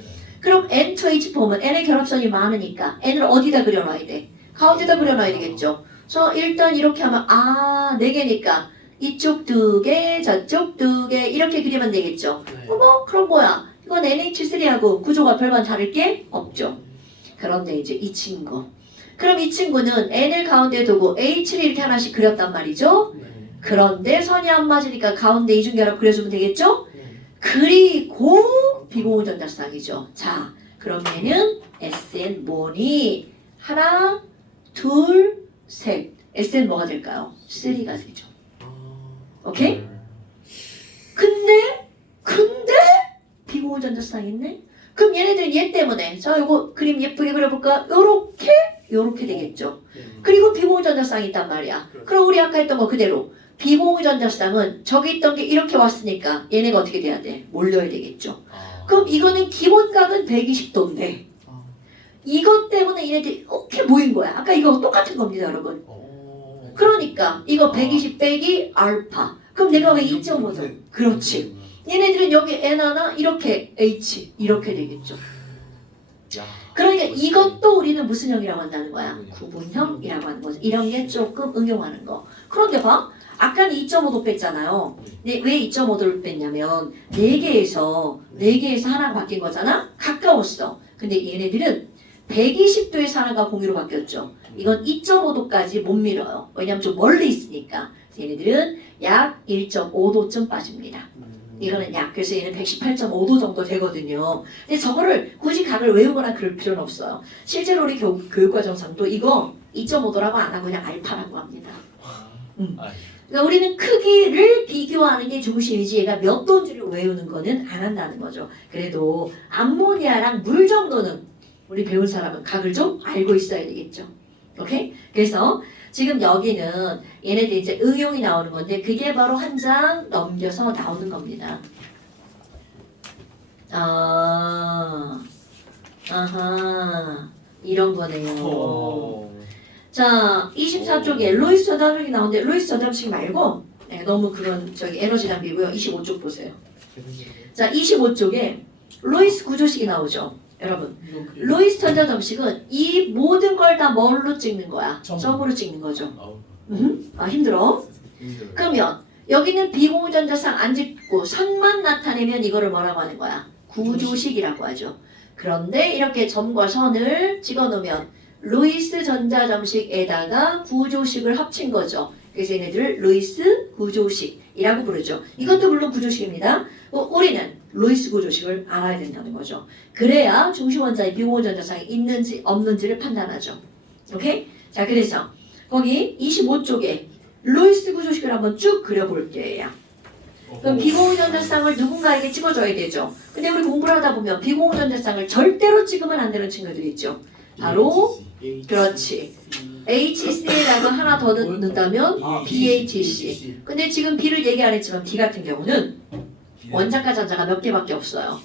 그럼 N2H 보면 N의 결합선이 많으니까 N을 어디다 그려놔야 돼? 가운데다 그려놔야 되겠죠. 자, 일단 이렇게 하면 4개니까 이쪽 2개, 저쪽 2개 이렇게 그리면 되겠죠. 네. 그럼 뭐야? 이건 NH3하고 구조가 별반 다를 게 없죠. 그런데 이제 이 친구. 그럼 이 친구는 N을 가운데 두고 H를 이렇게 하나씩 그렸단 말이죠. 네. 그런데 선이 안 맞으니까 가운데 이중결합 그려주면 되겠죠? 네. 그리고 비공유전자쌍이죠. 자, 그럼 얘는 SN 뭐니? 하나, 둘, 셋. SN 뭐가 될까요? 3가 되죠. 아, 오케이? 근데 비공유전자쌍 있네? 그럼 얘네들은 얘 때문에 자 요거 그림 예쁘게 그려볼까? 요렇게 되겠죠. 네. 그리고 비공유전자쌍이 있단 말이야. 그럼 우리 아까 했던 거 그대로 비공유전자쌍은 저기 있던 게 이렇게 왔으니까 얘네가 어떻게 돼야 돼? 몰려야 되겠죠. 그럼 이거는 기본각은 120도인데 아. 이것 때문에 얘네들이 이렇게 모인 거야. 아까 이거 똑같은 겁니다 여러분. 어. 그러니까 이거 120 빼기 알파. 그럼 내가 왜 2.5죠? 그렇지. 얘네들은 여기 N 하나 이렇게 H 이렇게 되겠죠. 그러니까 이것도 우리는 무슨 형이라고 한다는 거야? 구분형이라고 하는 거죠. 이런 게 조금 응용하는 거. 그런데 봐. 아까는 2.5도 뺐잖아요. 네, 왜 2.5도를 뺐냐면 4개에서 하나가 바뀐 거잖아? 가까웠어. 근데 얘네들은 120도에서 하나가 공유로 바뀌었죠. 이건 2.5도까지 못 밀어요. 왜냐면 좀 멀리 있으니까. 얘네들은 약 1.5도쯤 빠집니다. 이거는 약 그래서 얘는 118.5도 정도 되거든요. 근데 저거를 굳이 각을 외우거나 그럴 필요는 없어요. 실제로 우리 교육과정상도 이거 2.5도라고 안 하고 그냥 알파라고 합니다. 그러니까 우리는 크기를 비교하는 게 중심이지 얘가 몇 도인 줄 외우는 거는 안 한다는 거죠. 그래도 암모니아랑 물 정도는 우리 배운 사람은 각을 좀 알고 있어야 되겠죠. 오케이? 그래서 지금 여기는 얘네들 이제 응용이 나오는 건데 그게 바로 한 장 넘겨서 나오는 겁니다. 아하 이런 거네요. 자 24쪽에 로이스 전자식이 나오는데 로이스 전자식 말고 네, 너무 그건 저기 에너지 낭비고요. 25쪽 보세요. 자 25쪽에 로이스 구조식이 나오죠. 여러분 로이스 전자점식은 이 모든 걸 다 뭘로 찍는 거야? 점으로 찍는 거죠. 힘들어? 그러면 여기는 비공유전자쌍 안 찍고 선만 나타내면 이거를 뭐라고 하는 거야? 구조식이라고 하죠. 그런데 이렇게 점과 선을 찍어 놓으면 루이스 전자점식에다가 구조식을 합친 거죠. 그래서 얘네들을 루이스 구조식이라고 부르죠. 이것도 물론 구조식입니다. 우리는 루이스 구조식을 알아야 된다는 거죠. 그래야 중심원자의 비공유전자쌍이 있는지 없는지를 판단하죠. 오케이? 자 그래서 거기 25쪽에 루이스 구조식을 한번 쭉 그려볼게요. 그럼 비공유전자쌍을 누군가에게 찍어줘야 되죠. 근데 우리 공부를 하다 보면 비공유전자쌍을 절대로 찍으면 안 되는 친구들이 있죠. 바로 그렇지. HC라고 하나 더 넣는다면 BHC. 근데 지금 B를 얘기 안 했지만 B 같은 경우는 원자과 전자가 몇 개밖에 없어요.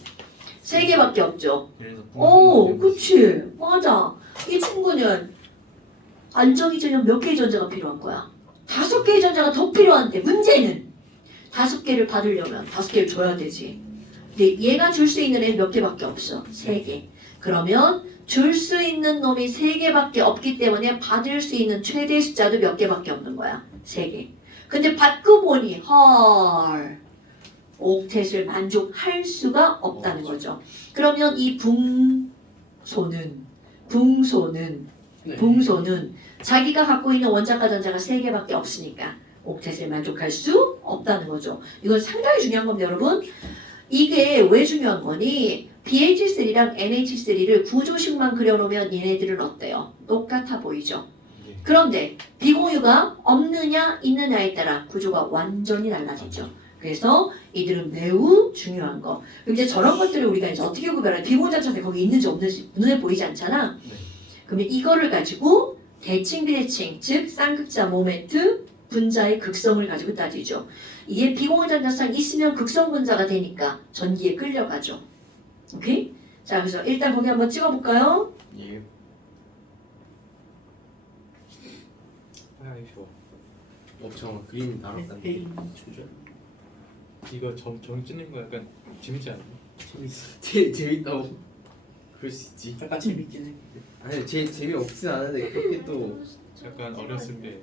3개밖에 없죠. 오, 그치. 맞아. 이 친구는 안정이전형 몇 개의 전자가 필요한 거야? 5개의 전자가 더 필요한데 문제는 5개를 받으려면 5개를 줘야 되지. 근데 얘가 줄 수 있는 애는 몇 개밖에 없어. 3개. 그러면 줄 수 있는 놈이 3개밖에 없기 때문에 받을 수 있는 최대 숫자도 몇 개밖에 없는 거야. 3개. 근데 받고 보니 헐 옥텟을 만족할 수가 없다는 거죠. 그러면 이 붕소는 자기가 갖고 있는 원자과 전자가 3개밖에 없으니까 옥텟을 만족할 수 없다는 거죠. 이건 상당히 중요한 겁니다, 여러분. 이게 왜 중요한 거니? BH3랑 NH3를 구조식만 그려놓으면 얘네들은 어때요? 똑같아 보이죠? 네. 그런데 비공유가 없느냐 있느냐에 따라 구조가 완전히 달라지죠. 그래서 이들은 매우 중요한 거. 그럼 이제 저런 것들을 우리가 이제 어떻게 구별해? 비공유자체 거기 있는지 없는지 눈에 보이지 않잖아. 네. 그러면 이거를 가지고 대칭 비대칭 즉 쌍극자 모멘트 분자의 극성을 가지고 따지죠. 이게 비공유전자상 있으면 극성 분자가 되니까 전기에 끌려가죠. 오케이? 자 그래서 일단 거기 한번 찍어볼까요? 예. 아이 좋아. 잠깐만 그림 다뤘다는데. 헤이 조절. 이거 정 찍는 거 약간 재밌지 않아? 재밌어. 재밌다고. 그럴 수 있지. 약간 재밌긴 해. 아니 재미없진 않은데 그렇게 또 약간 어렸을 때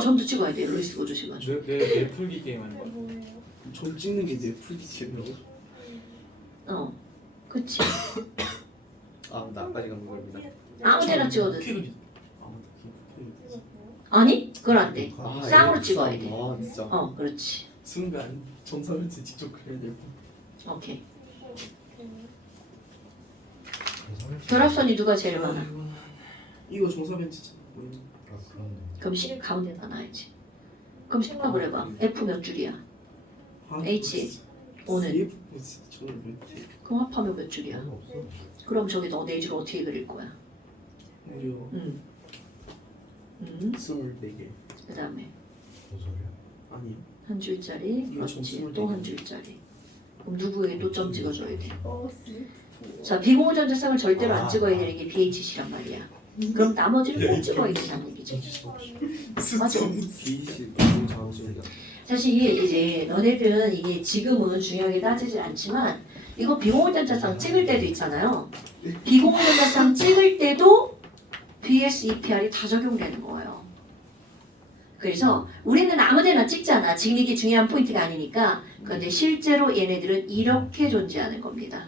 점도 찍어야 돼. 루이스 고조식은. 내 풀기 게임 하는 거. 전 찍는 게 내 풀이지라고. 그치. 나까지 간 겁니다. 아무데나 찍어도 돼. 퀴그리. 아니 그건 안 돼. 아, 쌍으로 이거 찍어야 돼. 진짜. 그렇지. 순간 전사면체 직접 그려야 되고. 오케이. 결합선이 누가 제일 많아? 이거 정사면체잖아. 그럼 C 가운데다 놔야지. 그럼 생각을 해봐. F 몇 줄이야? H. 오는. 저는 몇 개? 그럼 합하면 몇 줄이야? 그럼 저기 너 네 줄 어떻게 그릴 거야? 무려 음. 24개. 그 다음에 아니요. 한 줄짜리, 이거 좀 그렇지. 스물 또 네 한 개. 줄짜리. 그럼 누구에게 또 점 찍어줘야 돼? 자, 비공유전자쌍을 절대로 안 찍어야 되는 게 BHC란 말이야. 그럼 나머지는 꼭 찍어야 된다는 얘기죠. 수점. 비시 너무 잘하십니다. 사실 이제 너네들은 이게 지금은 중요하게 따지지 않지만 이거 비공유전자쌍 찍을 때도 있잖아요. 비공유전자쌍 찍을 때도 BS EPR이 다 적용되는 거예요. 그래서 우리는 아무데나 찍잖아. 지금 이게 중요한 포인트가 아니니까. 그런데 실제로 얘네들은 이렇게 존재하는 겁니다.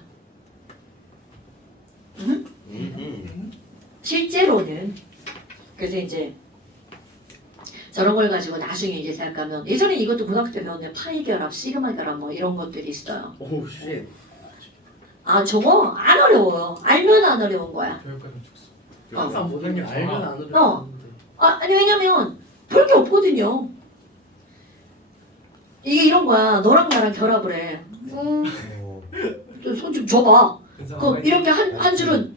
실제로는. 그래서 이제 저런 걸 가지고 나중에 이제 생각하면 예전에 이것도 고등학교 때 배웠는데 파이 결합, 시그마 결합 뭐 이런 것들이 있어요. 오우 쉣. 아 저거 안 어려워요. 알면 안 어려운 거야. 교육과정 촉수. 항상 모든 게 알면 안 어. 어려운데. 아니 왜냐면 볼 게 없거든요. 이게 이런 거야. 너랑 나랑 결합을 해. 손 좀 줘봐. 그럼 이렇게 한 줄은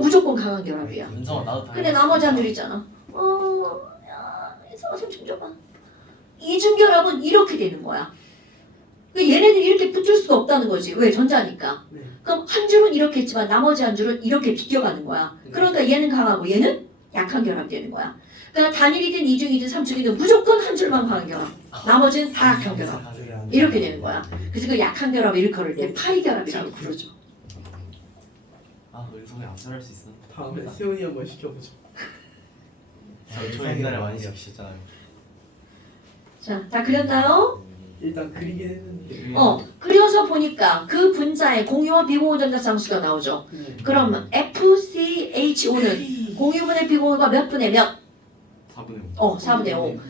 무조건 강한 결합이야. 은성아 나도 다. 근데 나머지 한 줄 있잖아. 야, 이성아 손 좀 줘봐. 이중 결합은 이렇게 되는 거야. 그러니까 얘네들이 이렇게 붙을 수가 없다는 거지. 왜? 전자니까. 네. 그럼 한 줄은 이렇게 했지만 나머지 한 줄은 이렇게 비껴가는 거야. 그러니까 얘는 강하고 얘는 약한 결합이 되는 거야. 그러니까 단일이든 이중이든 삼중이든 무조건 한 줄만 강한 결합. 나머지는 다 약한 결합. 이렇게 되는 거야. 그래서 그 약한 결합을 일컬을 때 파이 결합이라고 부르죠. 은성이 암살할 수 있어. 다음에 세훈이 한번 시켜보자. 저 옛날에 많이 시키셨잖아요. 자, 다 그렸나요? 일단 그리긴 했는데. 그려서 보니까 그 분자의 공유와 비공유전자 쌍수가 나오죠. 그러면 FCHO는 공유분의 비공유가 몇 분의 몇? 4분의 5. 4분의 5.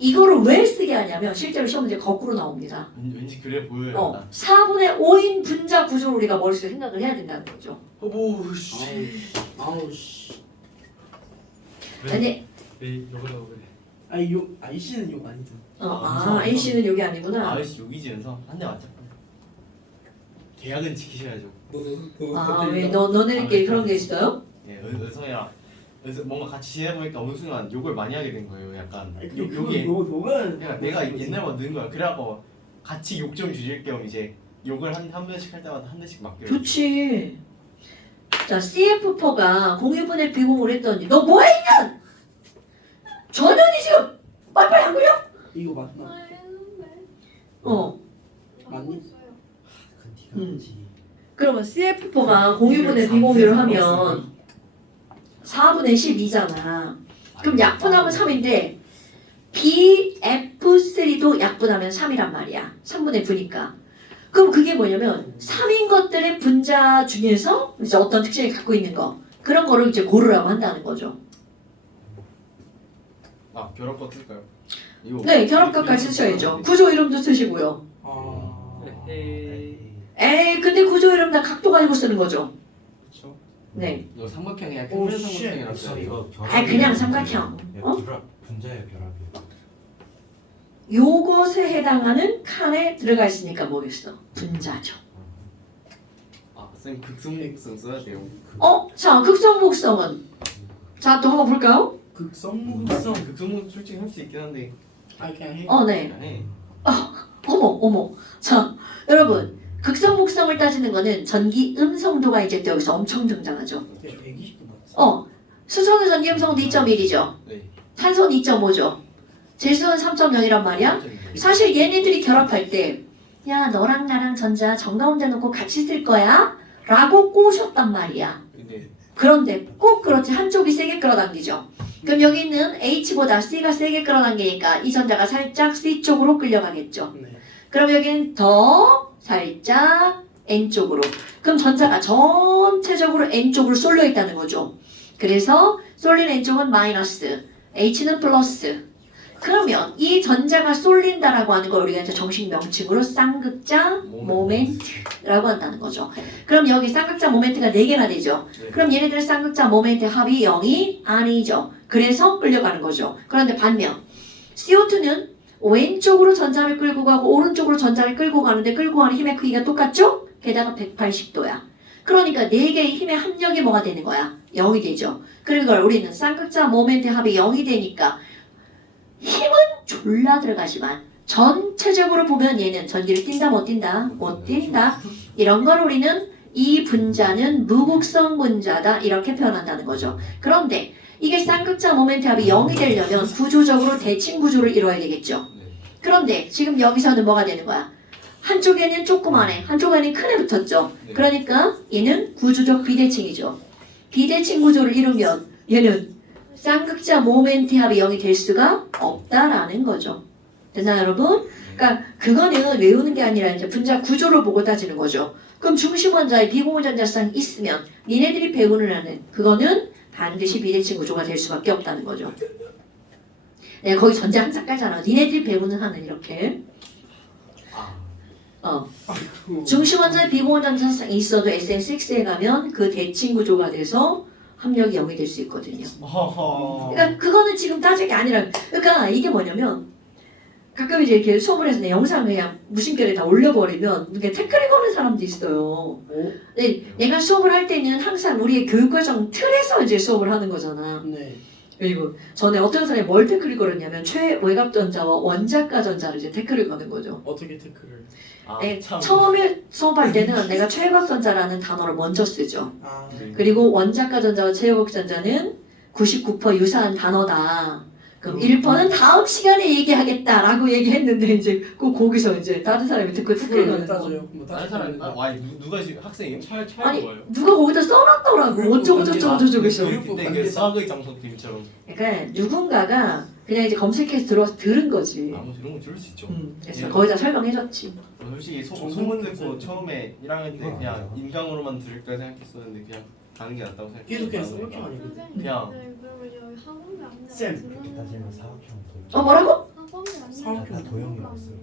이거를 왜 쓰게 하냐면 실제로 시험 문제 거꾸로 나옵니다. 왠지 그래 보여요. 4분의 5인 분자 구조를 우리가 머릿속에 생각을 해야 된다는 거죠. 오우 씨. 아우 씨. 아니, 요거라고 그래. 아니 욕 아이씨는 욕 아니잖아. A씨는 여기 아니구나. 아저씨 여기지 은성 한 대 맞자. 계약은 지키셔야죠. 왜 너네들끼리 그런 게 있어요? 예, 은성이랑 뭔가 같이 지내보니까 어느 순간 욕을 많이 하게 된 거예요. 약간 아니, 욕이 욕은 내가 옛날만 는 거야. 그래갖고 같이 욕 좀 줄일 겸 이제 욕을 한 번씩 할 때마다 한 대씩 맡겨요. 좋지. 자, CF4가 공유분의 비공을 했더니 너 뭐해 이년! 전현이 지금 빨리빨리 안 그려? 이거 맞나? 맞니? 그러면 CF4가 공유분의 비공유를 하면 4분의 12잖아. 그럼 약분하면 3인데 BF3도 약분하면 3이란 말이야. 3분의 9니까. 그럼 그게 뭐냐면 3인 것들의 분자 중에서 이제 어떤 특징을 갖고 있는 거 그런 거를 이제 고르라고 한다는 거죠. 결합법 쓸까요? 이거 네, 결합값까지 쓰셔야죠. 구조 이름도 쓰시고요. 아. 에이 근데 구조 이름 다 각도 가지고 쓰는 거죠. 그렇죠. 네. 이거 삼각형이야. 오, 평면 쉣. 삼각형이라고 그래서 써요. 이거 아 그냥 삼각형. 어? 분자의 결합이. 요것에 해당하는 칸에 들어가 있으니까 뭐겠어? 분자죠. 아, 쌤 극성목성 써야 돼요. 자 극성목성은 자 또 한번 볼까요? 극성무극성. 극성목 솔직히 할 수 있긴 한데 아 그냥 해. 네. 그냥 해. 어머. 자 여러분 극성목성을 따지는 거는 전기 음성도가 이제 또 여기서 엄청 등장하죠. 120도 맞지. 수소는 전기 음성도 2.1이죠. 네. 탄소는 2.5죠. 질소는 3.0이란 말이야. 사실 얘네들이 결합할 때 야 너랑 나랑 전자 정가운데 놓고 같이 쓸 거야 라고 꼬셨단 말이야. 근데 그런데 꼭 그렇지 한쪽이 세게 끌어당기죠. 그럼 여기 있는 H보다 C가 세게 끌어당기니까 이 전자가 살짝 C 쪽으로 끌려가겠죠. 네. 그럼 여기는 더 살짝 N 쪽으로. 그럼 전자가 전체적으로 N 쪽으로 쏠려 있다는 거죠. 그래서 쏠린 N 쪽은 마이너스, H는 플러스. 그러면 이 전자가 쏠린다라고 하는 걸 우리가 이제 정식 명칭으로 쌍극자 모멘트라고 한다는 거죠. 그럼 여기 쌍극자 모멘트가 4개나 되죠. 네. 그럼 얘네들 쌍극자 모멘트 합이 0이 아니죠. 그래서 끌려가는 거죠. 그런데 반면 CO2는 왼쪽으로 전자를 끌고 가고 오른쪽으로 전자를 끌고 가는데 끌고 가는 힘의 크기가 똑같죠? 게다가 180도야. 그러니까 4개의 힘의 합력이 뭐가 되는 거야? 0이 되죠. 그리고 이걸 우리는 쌍극자 모멘트 합이 0이 되니까 힘은 졸라 들어가지만 전체적으로 보면 얘는 전기를 띈다 못 띈다? 못 띈다. 이런 걸 우리는 이 분자는 무극성 분자다 이렇게 표현한다는 거죠. 그런데 이게 쌍극자 모멘트 합이 0이 되려면 구조적으로 대칭 구조를 이뤄야 되겠죠. 네. 그런데 지금 여기서는 뭐가 되는 거야? 한쪽에는 조그만 애, 한쪽에는 큰 애 붙었죠. 네. 그러니까 얘는 구조적 비대칭이죠. 비대칭 구조를 이루면 얘는 쌍극자 모멘트 합이 0이 될 수가 없다라는 거죠. 됐나 여러분? 그러니까 그거는 외우는 게 아니라 이제 분자 구조를 보고 따지는 거죠. 그럼 중심 원자에 비공유 전자쌍이 있으면 니네들이 배우는 하는 그거는 반드시 비대칭 구조가 될 수밖에 없다는 거죠. 내가 거기 전자 항상 깔잖아. 니네들이 배우는 하는 이렇게. 중심 원자에 비공유 전자쌍이 있어도 SN6에 가면 그 대칭 구조가 돼서 합력이 0이 될 수 있거든요. 허허. 그러니까 그거는 지금 따질 게 아니라 그러니까 이게 뭐냐면 가끔 이제 이렇게 수업을 해서 내 영상 그냥 무심결에 다 올려버리면 이렇게 태클을 거는 사람도 있어요. 오. 근데 내가 수업을 할 때는 항상 우리의 교육과정 틀에서 이제 수업을 하는 거잖아. 네. 그리고 전에 어떤 사람이 뭘 태클을 걸었냐면 최외곽 전자와 원자가 전자를 이제 태클을 거는 거죠. 어떻게 태클을? 아, 네, 참. 처음에 수업할 때는 내가 최외곽 전자라는 단어를 먼저 쓰죠. 아. 네. 그리고 원자가 전자와 최외곽 전자는 99% 유사한 단어다. 그럼 1%는 다음 시간에 얘기하겠다라고 얘기했는데 이제 꼭 거기서 이제 다른 사람이 듣고 그걸 태클을 왜 거는 거. 따져요? 뭐 다른 사람 와 누가 지금 학생이에요? 아니 뭐예요? 누가 거기다 써놨더라고. 어쩌고 저쩌고 저쩌고 해서. 그때 그 수학의 장소팀처럼 그러니까 누군가가 그냥 이제 검색해서 들어와서 들은 거지. 아무 이런 거 들을 수 있죠. 그래서 예. 거기다 설명해줬지. 솔직히 정성 소문 듣고 검색. 처음에 1학년 때 이건 그냥 아니야. 인강으로만 들을까 생각했었는데 그냥 가는 게 낫다고 생각했어요. 계속 그냥 쌍욕형 아니거든. 그냥. 쌤. 그렇게 따지면 사각형 뭐라고? 다 도형이 없어요.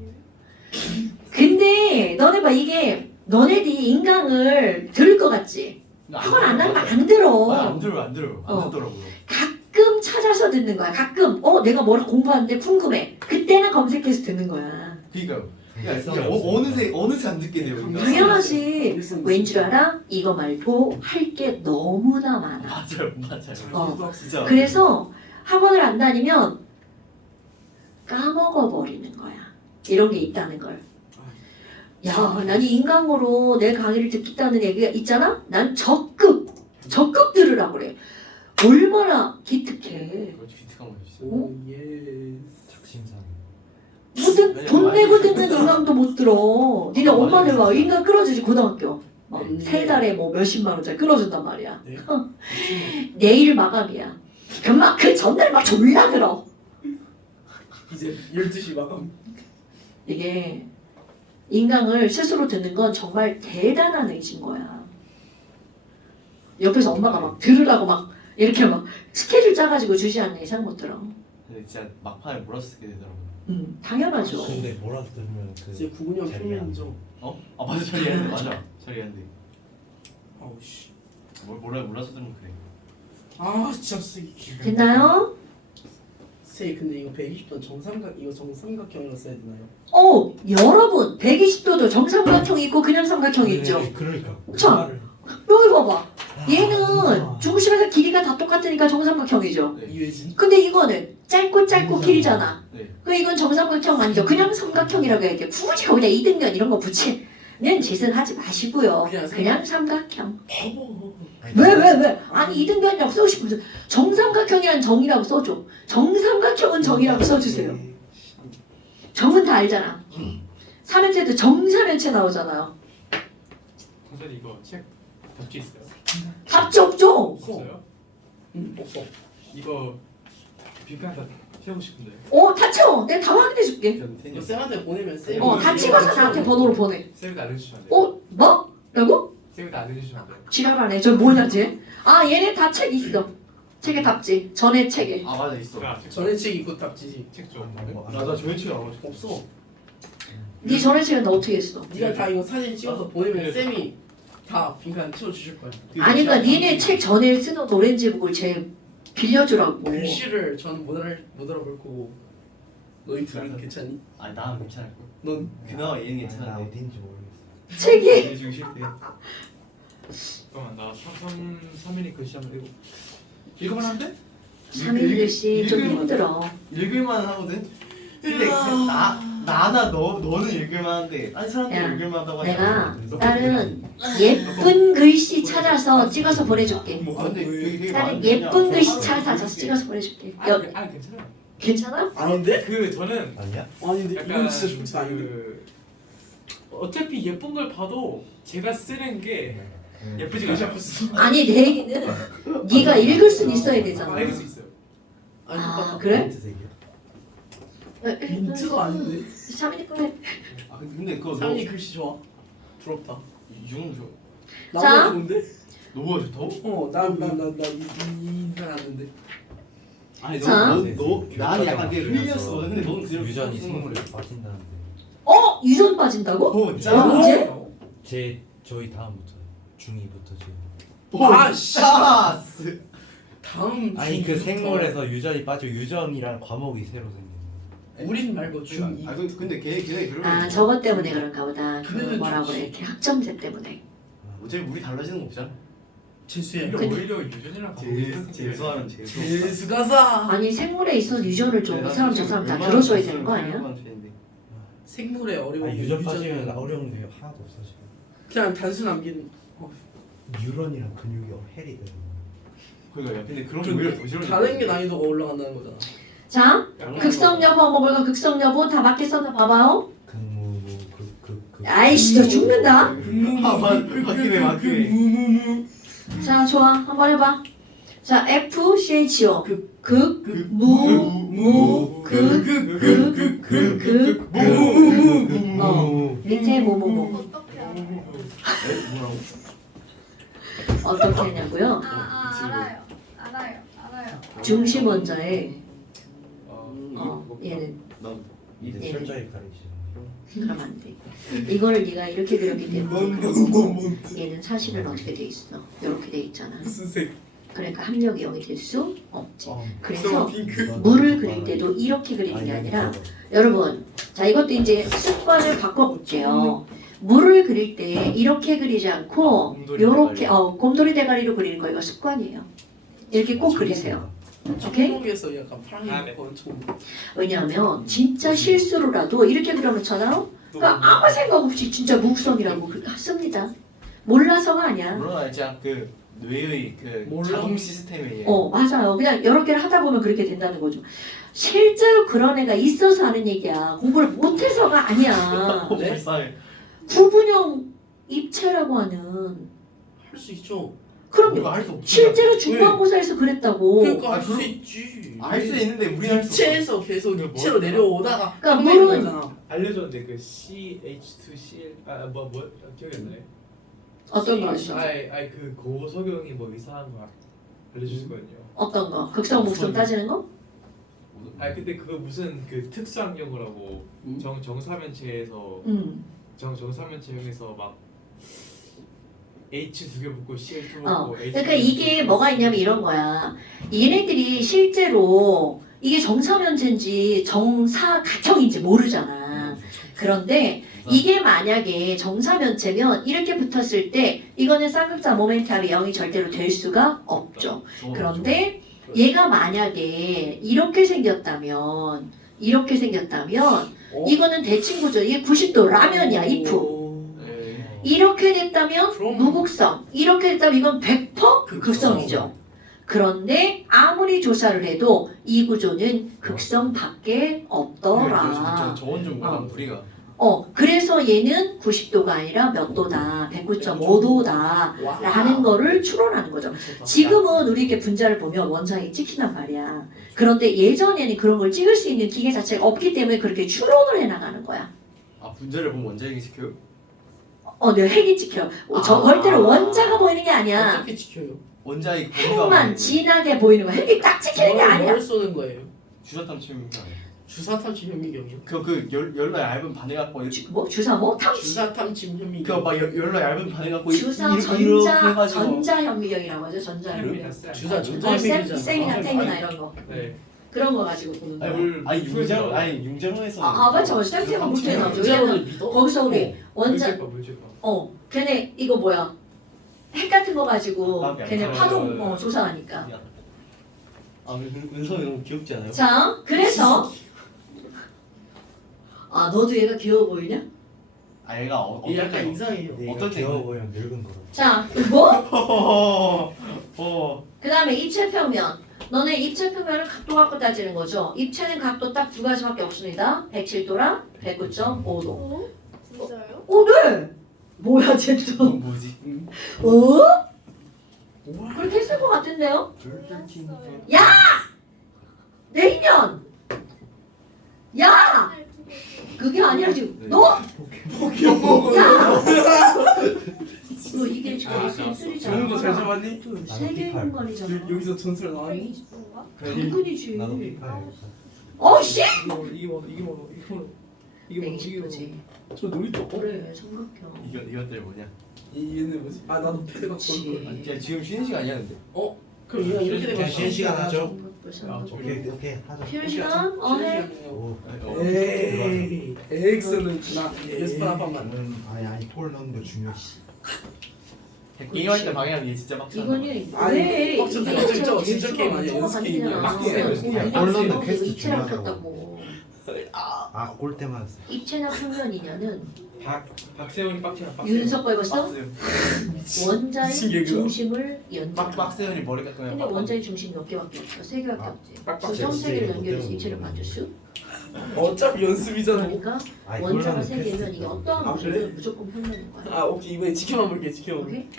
근데 너네 봐 이게 너네들이 인강을 들을 것 같지? 학원 안 다니면 안 들어. 안 들어요 안 듣더라고요. 가끔 찾아서 듣는 거야. 가끔 내가 뭘 공부하는데 궁금해. 그때는 검색해서 듣는 거야. 그러니까요. 어느새 안 듣게 돼요. 그러니까. 당연하지. 왠 줄 알아? 이거 말고 할 게 너무나 많아. 맞아요. 진짜. 그래서 학원을 안 다니면 까먹어 버리는 거야. 이런 게 있다는 걸. 야, 나는 인강으로 내 강의를 듣겠다는 얘기가 있잖아? 난 적극 들으라고 그래. 얼마나 기특해. 그렇지 기특한 거지. 오 예. 작심삼. 돈 내고 듣는 인강도 못 들어. 니네 엄마들 봐. 인강 끌어주지 고등학교. 네. 세 달에 뭐 몇십만 원짜리 끌어준단 말이야. 네. 내일 마감이야. 그럼 막 그 전날 막 졸라 들어. 이제 12시 마감. 이게 인강을 스스로 듣는 건 정말 대단한 의지인 거야. 옆에서 엄마가 막 들으라고 막 이렇게 막 스케줄 짜가지고 주시 않는 이상 못 들어. 근데 진짜 막판에 몰아서 듣게 되더라고요. 당연하죠. 근데 뭐라도 들으면 이제 그 구근형 자리야. 표면이죠. 어? 아 맞아 처리하는데 맞아 처리하는데 아우 씨. 몰라서 들으면 그래. 아 진짜 쓰기. 됐나요? 쌤 근데 이거 120도 정삼각형으로 써야 되나요? 여러분 120도도 정삼각형이 있고 그냥 삼각형이 있죠. 네, 그러니까. 자. 여기 봐봐. 얘는 중심에서 길이가 다 똑같으니까 정삼각형이죠. 네. 이회진. 근데 이거는 짧고 길잖아. 네. 그 이건 정삼각형 아니죠. 그냥 삼각형이라고 해야 돼. 굳이 거기다 이등변 이런 거 붙이는 짓은 하지 마시고요. 그냥 삼각형. 바보. 왜? 아니 이등변이라고 쓰고 싶으면 정삼각형이란 정이라고 써줘. 정삼각형은 정이라고 써주세요. 정은 다 알잖아. 3회체도 정삼회체 나오잖아요. 선생님 이거 책 답지 있어요? 답지 없죠? 없어요? 응 없어. 이거 빈칸 다 채우고 싶은데. 다 채워. 내가 다 확인해줄게. 이거 변태냐? 쌤한테 보내면 쌤. 다 찍어서 나한테 번호로 보내. 쌤이 알려주시면 안 돼요? 뭐? 라고? 쌤이 알려주시면 안 돼요? 지랄하네. 저 뭐냐 쟤? 얘네 다 책 있어. 책에 답지. 전에 책에. 아 맞아 있어. 전에 책 이거 답지지. 책 좀. 나 조회치가 나오고 싶어. 없어. 네 전에 책은 너 어떻게 했어? 네가 다 이거 사진 찍어서 보내면 쌤이 다 빈칸 채워 주실 거야. 아니 그러니까 니네 책 전에 쓰는 오렌지북을 쟤 빌려주라고. 글씨를 저는 못 알아볼 거고. 너희 둘은 괜찮니? 아니 나는 괜찮을 걸. 넌 그나마 얘는 나 괜찮은데. 어딘지 모르겠어. 책이 얘 주기 싫대. 잠깐만 나 3일이 글씨 한번 읽어만 한데? 3일 글씨 좀 힘들어. 읽을만 하거든. 근데 너는 읽을만한데 딴 사람들 야, 읽을만하다고 내가 하잖아. 다른 예쁜 글씨 찾아서 찍어서 보내줄게. 아, 근데 되게 다른 많이 예쁜 그냥 글씨 찾아서 찍어서 보내줄게. 괜찮아요. 괜찮아? 아닌데? 그 저는 아니야? 아닌데 약간 이건 진짜 좋지 아닌데. 어차피 예쁜 걸 봐도 제가 쓰는 게 예쁘지가 않아요. 아니 내 얘기는 네가 읽을 순 있어야 되잖아. 읽을 수 있어요. 아 그래? 민트색이야? 민트가 아닌데. 3일 거래. 아 근데 그거 상이 글씨 좋아. 부럽다. 이중 저 자. 나보다 좋은데? 너무가 좋다고? 나이인간 왔는데. 아니 자. 너 나는 약간 그게 흘렸어. 근데 너는 그대로 유전이 쓰는 거야. 생물에 빠진다는데. 유전 빠진다고? 진짜? 언제? 저희 다음부터 중2부터 지금. 아 씨. 샤스. 다음 아니 그 중2부터. 생물에서 유전이 빠져 유전이란 과목이 새로 생긴. 우린 말고 중2. 아 근데 걔네 그러면 아 저것 때문에 그런가 보다. 그 그래도 뭐라고 좋지. 그래? 이렇게 학점제 때문에. 어차피 우리 달라지는 거 없잖아. 재수야. 오히려 유전이랑 재수하는 재수. 재수 가사. 아니 생물에 있어서 유전을 좀 이 사람 저 사람 다 얼마나 들어줘야 재수를 되는 거 아니야? 생각하면 되는데. 생물의 어려움. 아니 유전 빠지면 어려운 게 하나도 없어 지금. 그냥 단순 암기는. 뉴런이랑 근육이 헬이 돼. 그러니까 야 근데 그런 게 오히려 더 싫어. 다른 게 난이도가 올라간다는 거잖아. 자 극성 여부 뭐가 극성 여부 다 맞게 써서 봐봐요. 아이씨 너 죽는다. 맞기네 맞기네. 무무무. 자 좋아 한번 해봐. 자 F C H O 밑에 뭐뭐뭐 뭐라고? 어떻게 하냐고요? 알아요. 중심 원자에 어, 얘는 난 이제 네. 철저히 가리지. 그러면 안 돼. 이거를 네가 이렇게 그렸기 때문에 그거고 얘는 사실은 어떻게 돼 있어? 이렇게 돼 있잖아. 무슨 색? 그러니까 합력이 0이 될 수 없지. 어. 그래서 핑크. 물을 그릴 때도 이렇게 그리는 게 아니라 여러분 자 이것도 이제 습관을 바꿔볼게요. 물을 그릴 때 이렇게 그리지 않고 곰돌이 요렇게 대가리. 곰돌이 대가리로 그리는 거 이거 습관이에요. 이렇게 꼭 그리세요. 오케이? 천국에서 약간 파랑이 아, 네. 엄청. 왜냐하면 진짜 실수로라도 이렇게 그려놓잖아요. 그러니까 아무 생각 없이 진짜 무구성이라고 씁니다. 몰라서가 아니야. 물론 알지야 그 뇌의 그 몰라. 자동 시스템에 맞아요. 그냥 여러 개를 하다 보면 그렇게 된다는 거죠. 실제로 그런 애가 있어서 하는 얘기야. 공부를 못해서가 아니야. 네? 불쌍해. 구분형 입체라고 하는. 할 수 있죠. 그럼요. 할수 없지. 실제로 중간고사에서 그랬다고. 그러니까 할 수 그럼- 있지. 알수 있는데 우리 할수 없어. 입체에서 계속 이거 입체로 뭐야? 내려오다가 그러니까 끝내는 물은- 거잖아. 알려줬는데 그 CH2CL 뭐 기억이 안 나네. 어떤 거 아시죠? 아이 그 고소경이 뭐 이상한 거 알려주시거든요. 어떤 거? 극성 목성 따지는 거? 아 근데 그거 무슨 그 특수항력이라고 정사면체에서 정사면체형에서 막 H 2개 붙고 CL2 붙고 H 그러니까 이게 뭐가 있냐면 이런 거야. 얘네들이 실제로 이게 정사면체인지 정사각형인지 모르잖아. 그런데 이게 만약에 정사면체면 이렇게 붙었을 때 이거는 쌍극자 모멘탈이 0이 절대로 될 수가 없죠. 그런데 얘가 만약에 이렇게 생겼다면 이거는 대칭구조. 이게 90도 라면이야. if. 이렇게 됐다면 그럼- 무극성. 이렇게 됐다면 이건 100% 극성이죠. 그런데 아무리 조사를 해도 이 구조는 극성밖에 없더라. 저원 좀 어. 우리가 그래서 얘는 90도가 아니라 몇 도다, 109.5도다 라는 거를 추론하는 거죠. 지금은 우리 이렇게 분자를 보면 원상이 찍힌단 말이야. 그런데 예전에는 그런 걸 찍을 수 있는 기계 자체가 없기 때문에 그렇게 추론을 해나가는 거야. 아 분자를 보면 원자핵이 시켜요? 내가 핵이 찍혀. 절대로 원자가 보이는 게 아니야. 어떻게 지켜요? 원자핵 핵만 진하게 보이는 거야. 핵이 딱 찍히는 게 아니야. 뭘 쏘는 거예요? 주사탐 치는 게 아니에요. 주사탐침 현미경이요? 그 열로 얇은 바늘 갖고 주사 뭐? 탐지. 주사탐침 현미경. 그막 열로 얇은 바늘 갖고 주사 전자 현미경이라고 하죠. 전자 현미경. 주사 전자 어, 현미경이잖아. 셈이나 템이나 이런 거. 네. 그런 거 가지고 보는 거야. 융자로에서 맞죠. 쌤템은 그렇게 나오죠. 전자를 왜냐면 믿어? 거기서 우리 원자 물질파. 걔네 이거 뭐야? 핵 같은 거 가지고 아, 걔네 파동 조사하니까. 은성이 너무 귀엽지 않아요? 자, 그래서 너도 얘가 귀여워 보이냐? 아 얘가 얘 약간 이상해요. 어떨 때 귀여워 보이면 늙은 거로. 자, 그리고 그 다음에 입체 평면. 너네 입체 평면을 각도 갖고 따지는 거죠. 입체는 각도 딱 두 가지밖에 없습니다. 107도랑 109.5도. 어? 진짜요? 네. 뭐야, 쟤 또. 뭐지? 그렇게 했을 것 같은데요? 몰랐어요. 내년. 야, 그게 아니라 지금 너. 너 이게 지금 좋은 거 잘 S3잖아. 잡았니? 세계 공간이잖아. 여기서 전설 나왔니? 120도인가? 당근이지. 나도 피파예요. 씨. 이게 뭐로? 120도지. 저 놀이터. 그래, 삼각형. 이것들 뭐냐? 얘는 뭐지? 아 나도 패드 갖고 올 걸. 아니 지금 쉬는 시간이야 근데. 그럼 얘가 이렇게 되면 그냥 쉬는 시간 하죠. 삼각형. 오케이 하자. 쉬는 시간? 해. 오. 에이, 엑스는 나 에스파 한 번만. 아니 폴 넣는 거 중요시. 게임할 때 방해하는 게 진짜 빡쳐. 이거는 아니, 왜 빡쳤어. 이게 진짜 진짜 게임 아니야. 연습 게임이야. 폴 넣는 퀘 퀘스트 입체랑 중요하다고. 같다고. 골 때만. 입체나 평면이냐는 박세훈이 빡치나 윤석 해봤어? 원자의 무슨 얘기야? 중심을 연결. 빡세훈이 머리 깎으면. 근데 원자의 중심이 몇 개밖에 없어? 세 개밖에 아, 없지. 빡빡 고정 세 개를 빡빡 연결해서 빡빡 입체를 만들 수? 어차피 연습이잖아. 그러니까 아니, 원자가 골 세 넣는 개면 퀘스트. 이게 어떠한 아, 모습은 그래? 무조건 평면인 거야. 아 오케이 이번에 지켜만 볼게 지켜만. 오케이?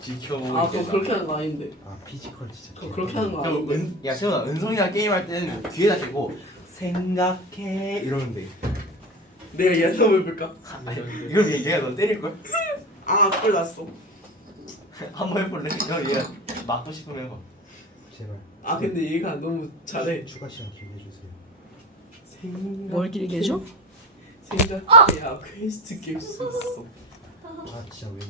지켜보고. 아 그럼 그렇게 하는 거 아닌데. 아 피지컬 진짜. 그럼 그렇게 하는 거 아닌데. 야 세훈아 은성이랑 게임할 때는 귀에다 대고 생각해 이러면 돼. 내가 얘 한번 해볼까? 이걸 얘가 너 때릴 걸? 아 그걸 났어. 한번 해볼래? 얘가 맞고 싶으면 해봐. 제발. 아 근데 얘가 너무 잘해. 추가 시간 길게 주세요. 뭘 길게 해줘? 생각해. 야 퀘스트 깰 수 있어. 아 진짜 왜?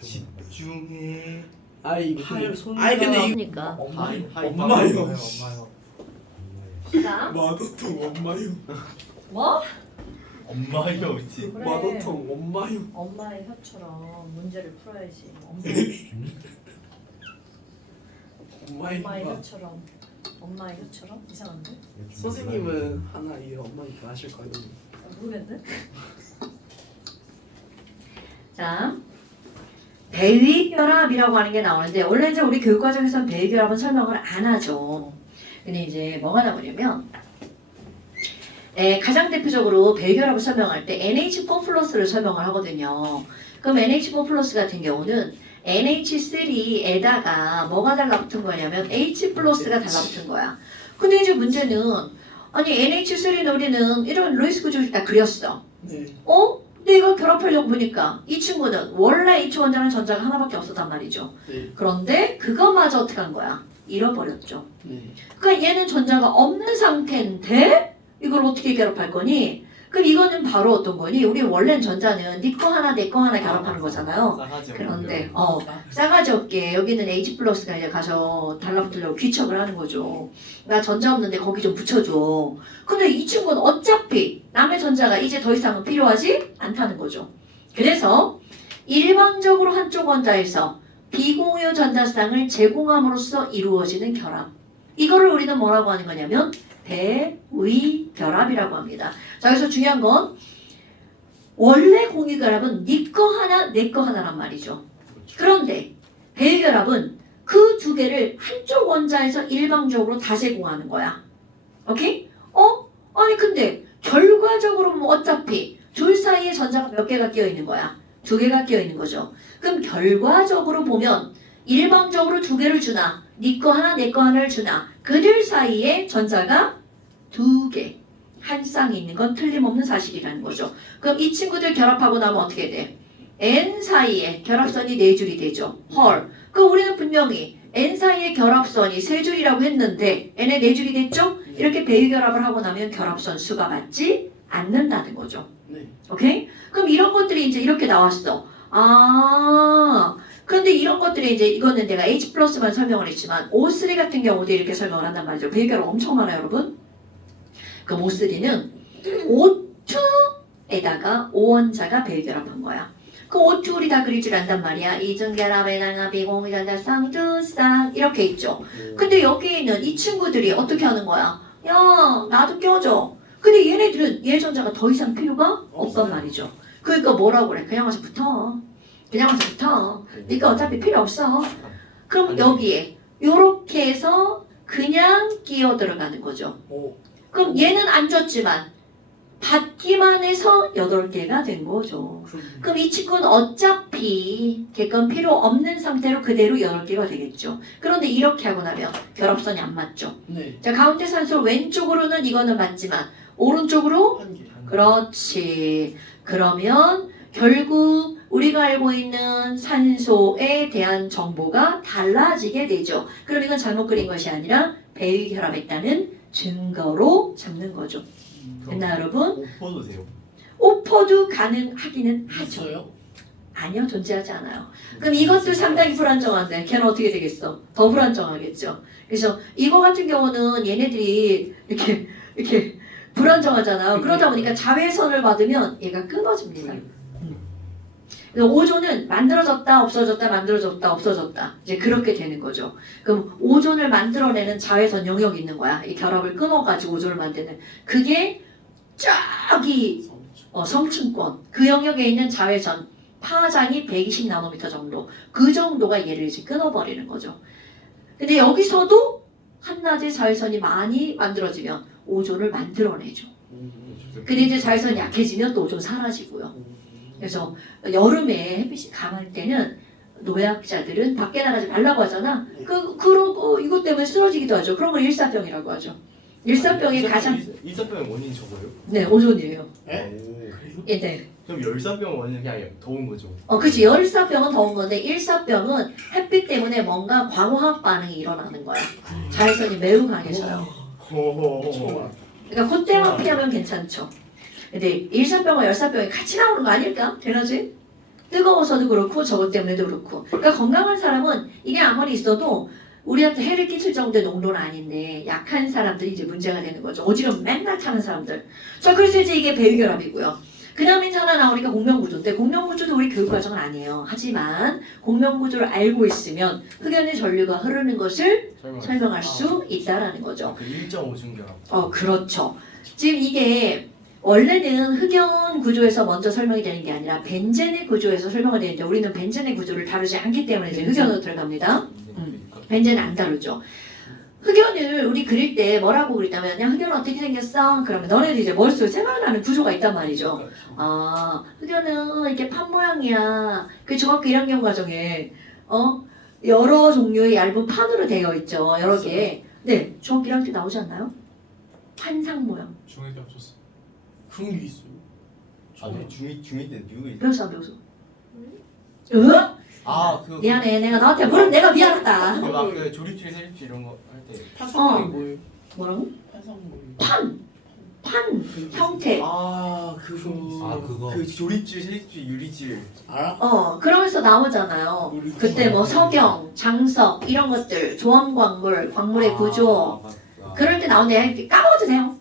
집중해. 아 이거 하늘 손. 아니 근데 이거 그러니까. 하이 엄마요. 엄마요. 자, 마더통 엄마요. 뭐? 엄마요 그치. 그래. 마더통 엄마요. 엄마의 혀처럼 문제를 풀어야지. 엄마의 엄마요. 혀처럼. 엄마의 혀처럼? 이상한데? 선생님은 하나 이 엄마니까 아실 거예요. 모르겠네. 자, 배위결합이라고 하는 게 나오는데 원래 이제 우리 교육과정에서는 배위결합은 설명을 안 하죠. 근데 이제 뭐가 나오냐면 가장 대표적으로 배위결합을 설명할 때 NH4 플러스를 설명을 하거든요. 그럼 NH4 플러스 같은 경우는 NH3에다가 뭐가 달라붙은 거냐면 H 플러스가 달라붙은 거야. 근데 이제 문제는 아니 NH3 우리는 이런 루이스 구조를 딱 그렸어. 네. 근데 이거 결합하려고 보니까 이 친구는 원래 H 원자는 전자가 하나밖에 없었단 말이죠. 네. 그런데 그것마저 어떻게 한 거야? 잃어버렸죠. 네. 그러니까 얘는 전자가 없는 상태인데 이걸 어떻게 결합할 거니? 그럼 이거는 바로 어떤 거니? 우리 원래는 전자는 네 거 하나 내 거 하나 결합하는 거잖아요. 싸가지 그런데 없는 싸가지 없게 여기는 H 플러스가 이제 가서 달라붙으려고 귀척을 하는 거죠. 나 전자 없는데 거기 좀 붙여줘. 근데 이 친구는 어차피 남의 전자가 이제 더 이상은 필요하지 않다는 거죠. 그래서 일방적으로 한쪽 원자에서 비공유 전자쌍을 제공함으로써 이루어지는 결합. 이거를 우리는 뭐라고 하는 거냐면 배의 결합이라고 합니다. 자, 여기서 중요한 건 원래 공유 결합은 네 거 하나 내 거 하나란 말이죠. 그런데 배의 결합은 그 두 개를 한쪽 원자에서 일방적으로 다 제공하는 거야. 오케이? 아니 근데 결과적으로 뭐 어차피 둘 사이에 전자가 몇 개가 끼어 있는 거야? 두 개가 끼어 있는 거죠. 그럼 결과적으로 보면 일방적으로 두 개를 주나 네 거 하나 내 거 하나를 주나 그들 사이에 전자가 두 개, 한 쌍이 있는 건 틀림없는 사실이라는 거죠. 그럼 이 친구들 결합하고 나면 어떻게 돼? N 사이에 결합선이 네 줄이 되죠. 헐. 그럼 우리는 분명히 N 사이에 결합선이 세 줄이라고 했는데 N에 네 줄이 됐죠? 이렇게 배유 결합을 하고 나면 결합선 수가 맞지 않는다는 거죠. 네. 오케이? 그럼 이런 것들이 이제 이렇게 나왔어. 그런데 이런 것들이 이제 이거는 내가 H 플러스만 설명을 했지만 O3 같은 경우도 이렇게 설명을 한단 말이죠. 배유 결합 엄청 많아요, 여러분. 그럼 O3는 O2에다가 O원자가 배유 결합한 거야. 그 O2 우리 다 그릴 줄 안단 말이야. 이중결합에 나가 비공유전자 쌍두쌍 이렇게 있죠. 근데 여기에 있는 이 친구들이 어떻게 하는 거야? 야, 나도 껴줘. 근데 얘네들은 얘 전자가 더 이상 필요가 없단 말이죠. 그러니까 뭐라고 그래? 그냥 와서 붙어. 그냥 와서 붙어. 네가 어차피 필요 없어. 그럼 여기에 요렇게 해서 그냥 끼어 들어가는 거죠. 오. 그럼 얘는 안 줬지만 받기만 해서 8개가 된 거죠. 그럼 이 친구는 어차피 걔건 필요 없는 상태로 그대로 8개가 되겠죠. 그런데 이렇게 하고 나면 결합선이 안 맞죠. 네. 자, 가운데 산소 왼쪽으로는 이거는 맞지만 오른쪽으로 한 개. 그렇지. 그러면 결국 우리가 알고 있는 산소에 대한 정보가 달라지게 되죠. 그럼 이건 잘못 그린 것이 아니라 배위 결합했다는 증거로 잡는 거죠. 됐나 여러분? 오퍼도 돼요. 오퍼도 가능하기는 하죠. 있어요? 아니요, 존재하지 않아요. 그럼 이것도 상당히 불안정한데 걔는 어떻게 되겠어? 더 불안정하겠죠. 그래서 이거 같은 경우는 얘네들이 이렇게 불안정하잖아요. 그러다 보니까 자외선을 받으면 얘가 끊어집니다. 그래서 오존은 만들어졌다 없어졌다 만들어졌다 없어졌다 이제 그렇게 되는 거죠. 그럼 오존을 만들어내는 자외선 영역이 있는 거야. 이 결합을 끊어가지고 오존을 만드는 그게 저기 성층권 그 영역에 있는 자외선 파장이 120나노미터 정도 그 정도가 얘를 이제 끊어버리는 거죠. 근데 여기서도 한낮에 자외선이 많이 만들어지면 오존을 만들어내죠. 근데 이제 자외선이 약해지면 또 오존 사라지고요. 그래서 여름에 햇빛이 강할 때는 노약자들은 밖에 나가지 말라고 하잖아. 그러고 이것 때문에 쓰러지기도 하죠. 그런 걸 일사병이라고 하죠. 일사병의 가장 일사병의 원인이 저거예요? 네 오존이에요. 에? 오. 예, 네. 그럼 열사병 원인은 그냥 더운 거죠. 그치. 열사병은 더운 건데 일사병은 햇빛 때문에 뭔가 광화학 반응이 일어나는 거야. 자외선이 매우 강해져요. 호호호. 그러니까 그때만 피하면 괜찮죠. 근데 일사병과 열사병이 같이 나오는 거 아닐까? 되나지? 뜨거워서도 그렇고 저것 때문에도 그렇고. 그러니까 건강한 사람은 이게 아무리 있어도 우리한테 해를 끼칠 정도의 농도는 아닌데 약한 사람들이 이제 문제가 되는 거죠. 어지럼 맨날 타는 사람들. 자, 그래서 이제 이게 배유결합이고요. 그 다음에 이제 하나 나오니까 공명구조인데 공명구조도 우리 교육과정은 아니에요. 하지만 공명구조를 알고 있으면 흑연의 전류가 흐르는 것을 설명할 수 있다라는 거죠. 그 1.5중 결합. 그렇죠. 지금 이게 원래는 흑연 구조에서 먼저 설명이 되는 게 아니라 벤젠의 구조에서 설명이 되는데 우리는 벤젠의 구조를 다루지 않기 때문에 이제 흑연으로 들어갑니다. 벤젠은 안 다루죠. 흑연을 우리 그릴 때 뭐라고 그리냐면 그냥 흑연은 어떻게 생겼어? 그러면 너네들 이제 머릿속에 생각나는 구조가 있단 말이죠. 흑연은 이렇게 판 모양이야. 그 중학교 1학년 과정에 여러 종류의 얇은 판으로 되어 있죠. 여러 개. 네, 중학교 1학년 때 나오지 않나요? 판상 모양. 중학교 때 없었어. 그런 게 있어요? 아, 네. 중2 때 뉴욕에 배웠어 안 배웠어? 응? 응? 미안해. 내가 너한테 물은 내가 미안하다. 그막그 조립실 세립실 이런 거 할 때. 파상이 뭐예요? 뭐라고? 파상 뭐예요? 판 형태. 그거. 그 조립질 세립질 유리질. 알아? 그러면서 나오잖아요. 그때 뭐 석영, 장석 이런 것들, 조합 광물, 광물의 구조 그럴 때 나오는데 까먹어도 돼요.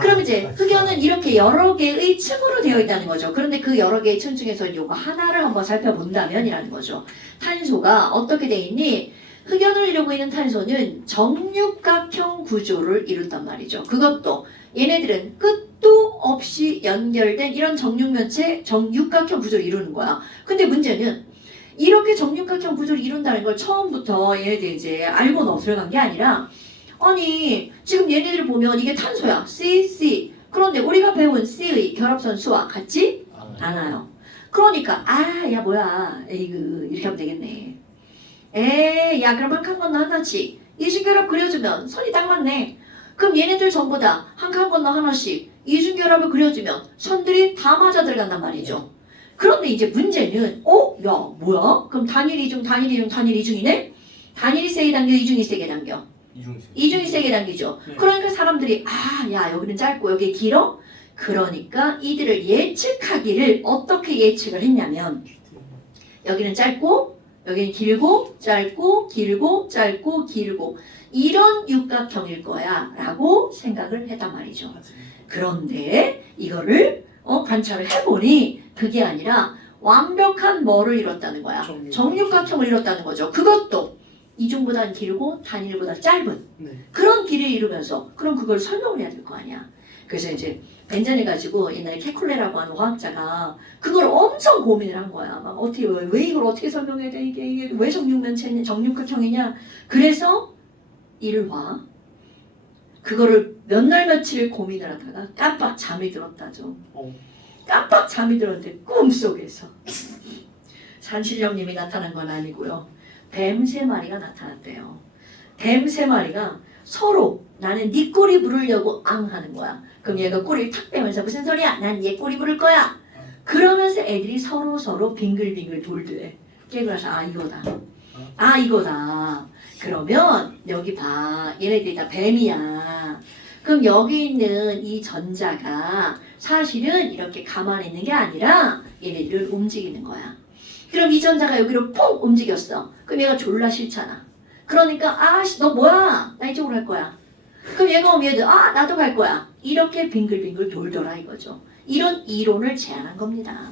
그럼 이제 흑연은 이렇게 여러 개의 층으로 되어 있다는 거죠. 그런데 그 여러 개의 층 중에서 요거 하나를 한번 살펴본다면이라는 거죠. 탄소가 어떻게 돼 있니? 흑연을 이루고 있는 탄소는 정육각형 구조를 이룬단 말이죠. 그것도 얘네들은 끝도 없이 연결된 이런 정육면체 정육각형 구조를 이루는 거야. 근데 문제는 이렇게 정육각형 구조를 이룬다는 걸 처음부터 얘네들 이제 알고 들어간 게 아니라 아니 지금 얘네들 보면 이게 탄소야. C. 그런데 우리가 배운 C의 결합선수와 같지 않아요. 그러니까 야 뭐야 에이그 이렇게 하면 되겠네. 야 그럼 한 칸 건너 하나씩 이중결합 그려주면 선이 딱 맞네. 그럼 얘네들 전부 다 한 칸 건너 하나씩 이중결합을 그려주면 선들이 다 맞아 들어간단 말이죠. 그런데 이제 문제는 야 뭐야? 그럼 단일 이중 단일 이중이네? 단일이 세게 당겨 이중이 세게 당겨 이중이 세게 당기죠. 네. 그러니까 사람들이 야 여기는 짧고 여기 길어? 그러니까 이들을 예측하기를 어떻게 예측을 했냐면 여기는 짧고 여기는 길고 짧고 길고 짧고 길고 이런 육각형일 거야 라고 생각을 했단 말이죠. 그런데 이거를 관찰을 해보니 그게 아니라 완벽한 뭐를 이뤘다는 거야. 정육각형을 이뤘다는 거죠. 그것도 이중보다는 길고 단일보다 짧은 네. 그런 길을 이루면서 그럼 그걸 설명을 해야 될 거 아니야. 그래서 이제 벤젠을 가지고 옛날에 케쿨레라고 하는 화학자가 그걸 엄청 고민을 한 거야. 막 어떻게 왜 이걸 어떻게 설명해야 돼? 이게 왜 정육면체냐, 정육각형이냐? 그래서 일화 그거를 몇 날 며칠 고민을 하다가 깜빡 잠이 들었다죠. 깜빡 잠이 들었는데 꿈속에서 산신령님이 나타난 건 아니고요. 뱀 3마리가 나타났대요. 뱀 3마리가 서로 나는 네 꼬리 물으려고 하는 거야. 그럼 얘가 꼬리를 탁 빼면서 무슨 소리야? 난 얘 꼬리 물을 거야. 그러면서 애들이 서로 빙글빙글 돌대. 깨그라서 이거다. 그러면 여기 봐. 얘네들이 다 뱀이야. 그럼 여기 있는 이 전자가 사실은 이렇게 가만히 있는 게 아니라 얘네들을 움직이는 거야. 그럼 이 전자가 여기로 퐁 움직였어. 그럼 얘가 졸라 싫잖아. 그러니까 너 뭐야? 나 이쪽으로 갈 거야. 그럼 얘가 오면 얘도 나도 갈 거야. 이렇게 빙글빙글 돌더라 이거죠. 이런 이론을 제안한 겁니다.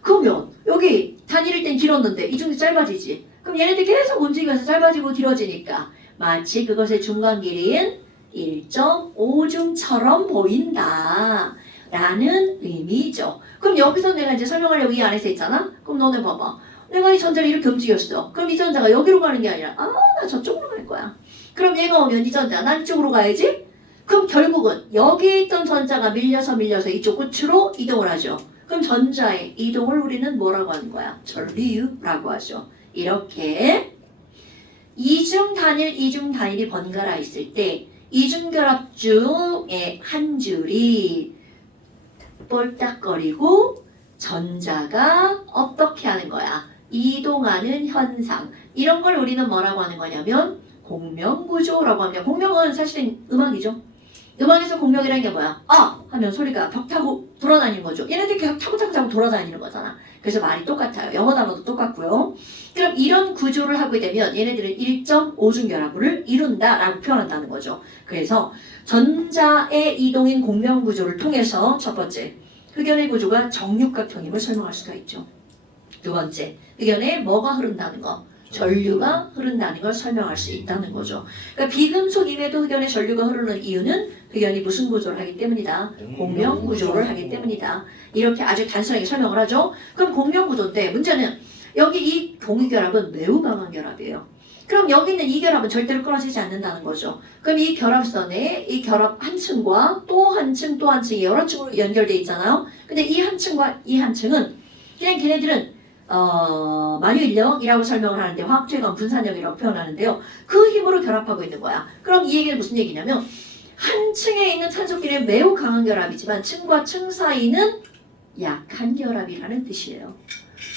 그러면 여기 단일일 땐 길었는데 이중이 짧아지지. 그럼 얘네들 계속 움직이면서 짧아지고 길어지니까 마치 그것의 중간 길이인 1.5중처럼 보인다 라는 의미죠. 그럼 여기서 내가 이제 설명하려고 이 안에서 했잖아. 그럼 너네 봐봐. 내가 이 전자를 이렇게 움직였어. 그럼 이 전자가 여기로 가는 게 아니라 나 저쪽으로 갈 거야. 그럼 얘가 오면 이 전자 난 이쪽으로 가야지. 그럼 결국은 여기 있던 전자가 밀려서 이쪽 끝으로 이동을 하죠. 그럼 전자의 이동을 우리는 뭐라고 하는 거야? 전류라고 하죠. 이렇게 이중 단일이 번갈아 있을 때 이중결합 중에 한 줄이 뻘딱거리고 전자가 어떻게 하는 거야? 이동하는 현상. 이런 걸 우리는 뭐라고 하는 거냐면 공명구조라고 합니다. 공명은 사실은 음악이죠. 음악에서 공명이라는 게 뭐야? 하면 소리가 벽 타고 돌아다니는 거죠. 얘네들 계속 타고 돌아다니는 거잖아. 그래서 말이 똑같아요. 영어 단어도 똑같고요. 그럼 이런 구조를 하게 되면 얘네들은 1.5중 결합을 이룬다라고 표현한다는 거죠. 그래서 전자의 이동인 공명 구조를 통해서 첫 번째, 흑연의 구조가 정육각형임을 설명할 수가 있죠. 두 번째, 흑연에 뭐가 흐른다는 거? 전류가 흐른다는 걸 설명할 수 있다는 거죠. 그러니까 비금속임에도 흑연에 전류가 흐르는 이유는 흑연이 무슨 구조를 하기 때문이다. 공명 구조를 하기 때문이다. 이렇게 아주 단순하게 설명을 하죠. 그럼 공명 구조인데 문제는 여기 이 공유결합은 매우 강한 결합이에요. 그럼 여기 있는 이 결합은 절대로 끊어지지 않는다는 거죠. 그럼 이 결합선에 이 결합 한 층과 또 한 층 또 한 층이 여러 층으로 연결돼 있잖아요. 근데 이 한 층과 이 한 층은 그냥 걔네들은 만유인력이라고 설명을 하는데 화학적인 분산력이라고 표현하는데요. 그 힘으로 결합하고 있는 거야. 그럼 이 얘기는 무슨 얘기냐면 한 층에 있는 탄소끼리는 매우 강한 결합이지만 층과 층 사이는 약한 결합이라는 뜻이에요.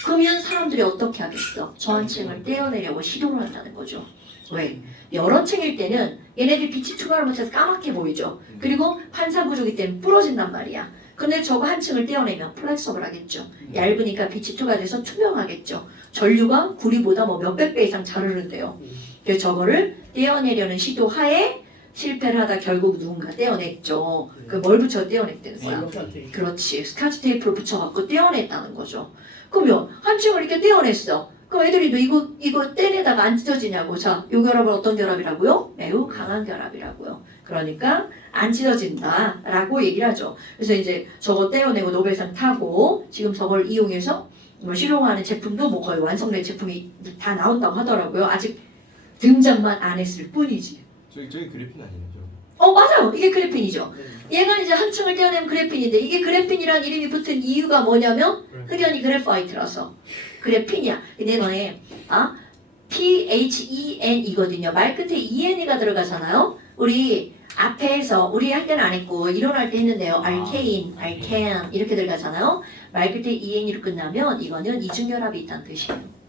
그러면 사람들이 어떻게 하겠어? 저 한 층을 떼어내려고 시도를 한다는 거죠. 왜? 여러 층일 때는 얘네들 빛이 투과를 못해서 까맣게 보이죠. 그리고 환사구조기 때문에 부러진단 말이야. 근데 저거 한 층을 떼어내면 플렉서블 하겠죠. 얇으니까 빛이 투과돼서 투명하겠죠. 전류가 구리보다 뭐 몇백 배 이상 잘 흐른대요. 그래서 저거를 떼어내려는 시도하에 실패를 하다 결국 누군가 떼어냈죠. 그 뭘 붙여 떼어냈다는 거야. 셀로테이프. 그렇지. 스카치 테이프를 붙여갖고 떼어냈다는 거죠. 그러면 한 층을 이렇게 떼어냈어. 그럼 애들이 너 이거 떼내다가 안 찢어지냐고. 자, 요 결합은 어떤 결합이라고요? 매우 강한 결합이라고요. 그러니까 안 찢어진다라고 얘기를 하죠. 그래서 이제 저거 떼어내고 노벨상 타고 지금 저걸 이용해서 뭐 실용하는 제품도 뭐 거의 완성된 제품이 다 나온다고 하더라고요. 아직 등장만 안 했을 뿐이지. 저기 그래핀 아니죠? 맞아요. 이게 그래핀이죠. 네. 얘가 이제 한 층을 떼어내면 그래핀인데 이게 그래핀이라는 이름이 붙은 이유가 뭐냐면 흑연이 그래파이트라서 그래핀이야. 근데 너네 PHEN 이거든요. 말 끝에 EN이가 들어가잖아요. 우리 앞에서 우리 할 때는 안 했고 이론할 때 했는데요. 알케인, 알켄 이렇게 들어가잖아요. 말 끝에 EN으로 끝나면 이거는 이중결합이 있다는 뜻이에요.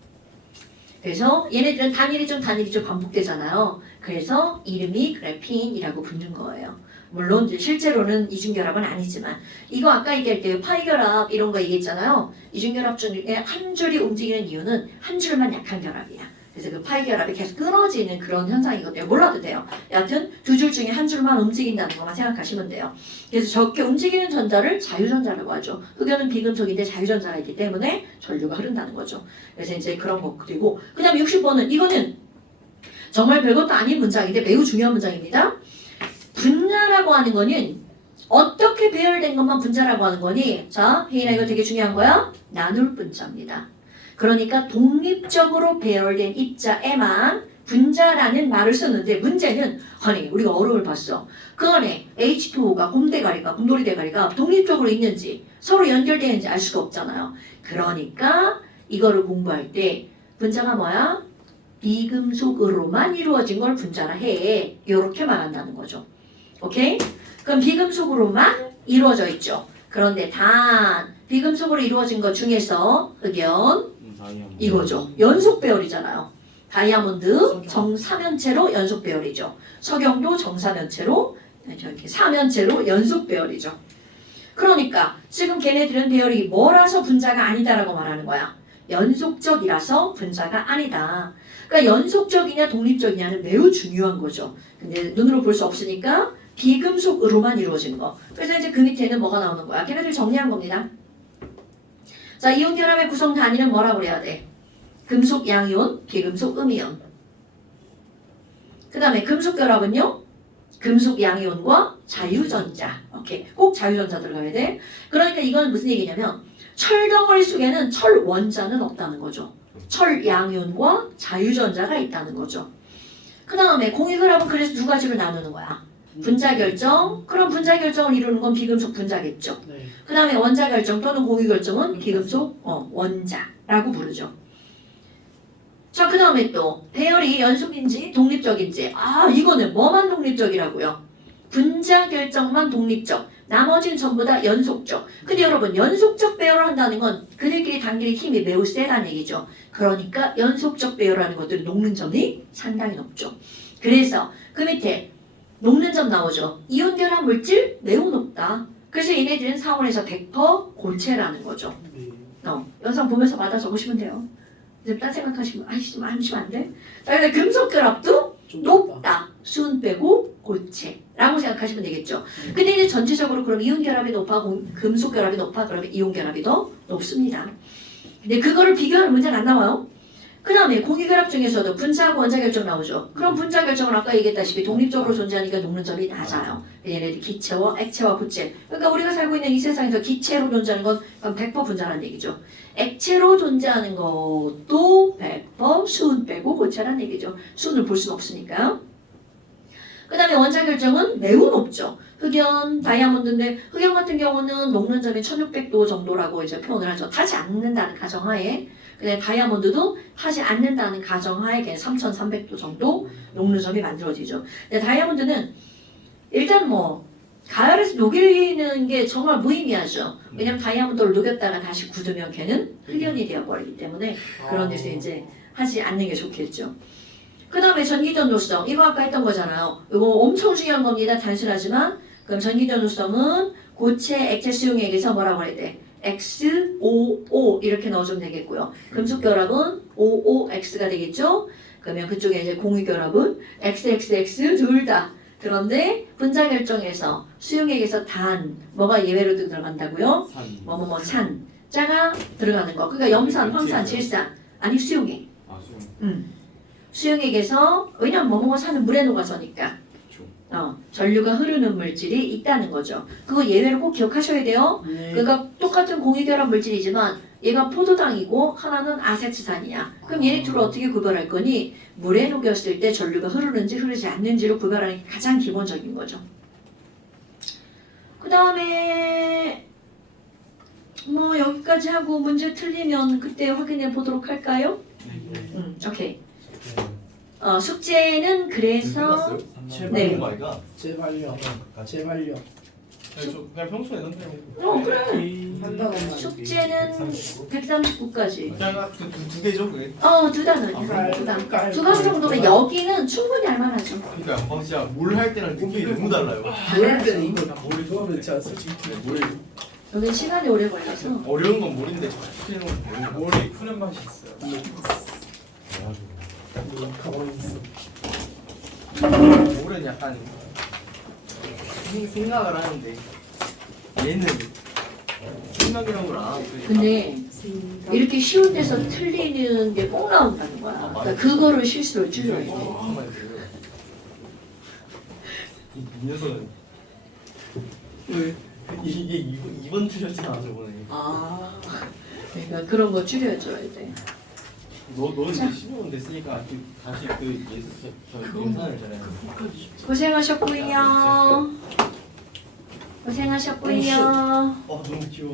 그래서 얘네들은 단일이 좀 반복되잖아요. 그래서 이름이 그래핀이라고 붙는 거예요. 물론 이제 실제로는 이중결합은 아니지만 이거 아까 얘기할 때 파이결합 이런 거 얘기했잖아요. 이중결합 중에 한 줄이 움직이는 이유는 한 줄만 약한 결합이야. 그래서 그 파이결합이 계속 끊어지는 그런 현상이거든요. 몰라도 돼요. 여하튼 두 줄 중에 한 줄만 움직인다는 것만 생각하시면 돼요. 그래서 저렇게 움직이는 전자를 자유전자라고 하죠. 흑연은 비금속인데 자유전자가 있기 때문에 전류가 흐른다는 거죠. 그래서 이제 그런 거 그리고 그 다음에 60번은 이거는 정말 별것도 아닌 문장인데 매우 중요한 문장입니다. 분자라고 하는 거는 어떻게 배열된 것만 분자라고 하는 거니? 자, 혜인아 이거 되게 중요한 거야. 나눌 분자입니다. 그러니까 독립적으로 배열된 입자에만 분자라는 말을 쓰는데 문제는 아니 우리가 어록을 봤어. 그 안에 H2O가 곰대가리가 곰돌이 대가리가 독립적으로 있는지 서로 연결되는지 알 수가 없잖아요. 그러니까 이거를 공부할 때 분자가 뭐야? 비금속으로만 이루어진 걸 분자라 해. 이렇게 말한다는 거죠. 오케이? 그럼 비금속으로만 이루어져 있죠. 그런데 단 비금속으로 이루어진 것 중에서 흑연 이거죠. 연속 배열이잖아요. 다이아몬드 정사면체로 연속 배열이죠. 석영도 정사면체로 이렇게 사면체로 연속 배열이죠. 그러니까 지금 걔네들은 배열이 뭐라서 분자가 아니다라고 말하는 거야. 연속적이라서 분자가 아니다. 그러니까 연속적이냐 독립적이냐는 매우 중요한 거죠. 근데 눈으로 볼 수 없으니까 비금속으로만 이루어진 거. 그래서 이제 그 밑에는 뭐가 나오는 거야? 걔네들 정리한 겁니다. 자, 이온 결합의 구성 단위는 뭐라고 그래야 돼? 금속 양이온, 비금속 음이온. 그 다음에 금속 결합은요? 금속 양이온과 자유전자. 오케이. 꼭 자유전자 들어가야 돼. 그러니까 이건 무슨 얘기냐면 철덩어리 속에는 철 원자는 없다는 거죠. 철 양이온과 자유전자가 있다는 거죠. 그 다음에 공유결합은 그래서 두 가지로 나누는 거야. 분자 결정. 그럼 분자 결정을 이루는 건 비금속 분자겠죠. 네. 그 다음에 원자 결정 또는 공유 결정은 비금속 원자라고 부르죠. 자, 그 다음에 또 배열이 연속인지 독립적인지 이거는 뭐만 독립적이라고요? 분자 결정만 독립적. 나머지는 전부 다 연속적. 근데 여러분 연속적 배열을 한다는 건 그들끼리 단끼리 힘이 매우 세다는 얘기죠. 그러니까 연속적 배열하는 것들은 녹는 점이 상당히 높죠. 그래서 그 밑에 녹는 점 나오죠. 이온 결합 물질 매우 높다. 그래서 얘네들은 사원에서 100% 고체라는 거죠. 네. 영상 보면서 받아 적으시면 돼요. 이제 딴 생각하시면 좀 하시면 안 돼? 자, 근데 금속 결합도 좀 높다. 수은 빼고 고체라고 생각하시면 되겠죠. 근데 이제 전체적으로 그럼 이온 결합이 높아, 금속 결합이 높아, 그러면 이온 결합이 더 높습니다. 근데 그거를 비교하는 문제는 안 나와요. 그 다음에 공유결합 중에서도 분자하고 원자 결정 나오죠. 그럼 분자 결정은 아까 얘기했다시피 독립적으로 존재하니까 녹는 점이 낮아요. 얘네들 기체와 액체와 부체. 그러니까 우리가 살고 있는 이 세상에서 기체로 존재하는 건 100% 분자라는 얘기죠. 액체로 존재하는 것도 100% 수은 빼고 고체라는 얘기죠. 수은을 볼 수는 없으니까요. 그 다음에 원자 결정은 매우 높죠. 흑연, 다이아몬드인데 흑연 같은 경우는 녹는 점이 1600도 정도라고 이제 표현을 하죠. 타지 않는다는 가정하에. 근데 다이아몬드도 타지 않는다는 가정하에 3300도 정도 녹는 점이 만들어지죠. 근데 다이아몬드는 일단 뭐 가열에서 녹이는 게 정말 무의미하죠. 왜냐면 다이아몬드를 녹였다가 다시 굳으면 걔는 흑연이 되어버리기 때문에 그런 데서 이제 하지 않는 게 좋겠죠. 그 다음에 전기전도성. 이거 아까 했던 거잖아요. 이거 엄청 중요한 겁니다. 단순하지만. 그럼 전기전도성은 고체 액체 수용액에서 뭐라고 해야 돼? XOO 이렇게 넣어주면 되겠고요. 금속 결합은 OOX가 되겠죠. 그러면 그쪽에 이제 공유 결합은 XXX 둘 다. 그런데 분자 결정에서 수용액에서 단 뭐가 예외로 들어간다고요? 뭐뭐뭐 산 자가 들어가는 거. 그러니까 염산, 황산, 질산 아니 수용액. 아 수용. 수용액에서 왜냐면 뭐뭐뭐 산은 물에 녹아서니까. 전류가 흐르는 물질이 있다는 거죠. 그거 예외로 꼭 기억하셔야 돼요. 네. 그러니까 똑같은 공유결합 물질이지만 얘가 포도당이고 하나는 아세트산이야. 그럼 얘네 둘을 어떻게 구별할 거니? 물에 녹였을 때 전류가 흐르는지 흐르지 않는지로 구별하는 게 가장 기본적인 거죠. 그 다음에 뭐 여기까지 하고 문제 틀리면 그때 확인해 보도록 할까요? 오케이. 숙제는 그래서 네. 거 아이가? 제발요. 제발요. 저 그냥 평소에 넣는 그래. 한 단어만. 숙제는 139까지. 그냥 두 개죠 그게. 두 단어야. 두 강 정도면 여기는 충분히 할만하죠. 그러니까 진짜 뭘 할 때랑 느낌이 너무 달라요. 모를 때는 이거 모르면 진짜 솔직히 모르 여기 시간이 오래 걸려서. 어려운 건 모르는데 시키는 건 모르는 거. 머리 푸는 맛이 있어요. 가만히 있어. 모르는 약간 생각을 하는데 얘는 생각이란 걸 안 하고 그냥 근데 이렇게 쉬운 데서 틀리는 게 꼭 나온다는 거야. 그러니까 그거를 실수를 줄여야 돼. 정말 그래요. 이 녀석은 왜? 이게 2번 틀렸잖아 저번에. 그러니까 그런 거 줄여줘야 돼. 너는 이제 15분 됐으니까 다시 그 예산을 잘해야 돼. 고생하셨고요. 고생하셨고요. 너무 귀여워.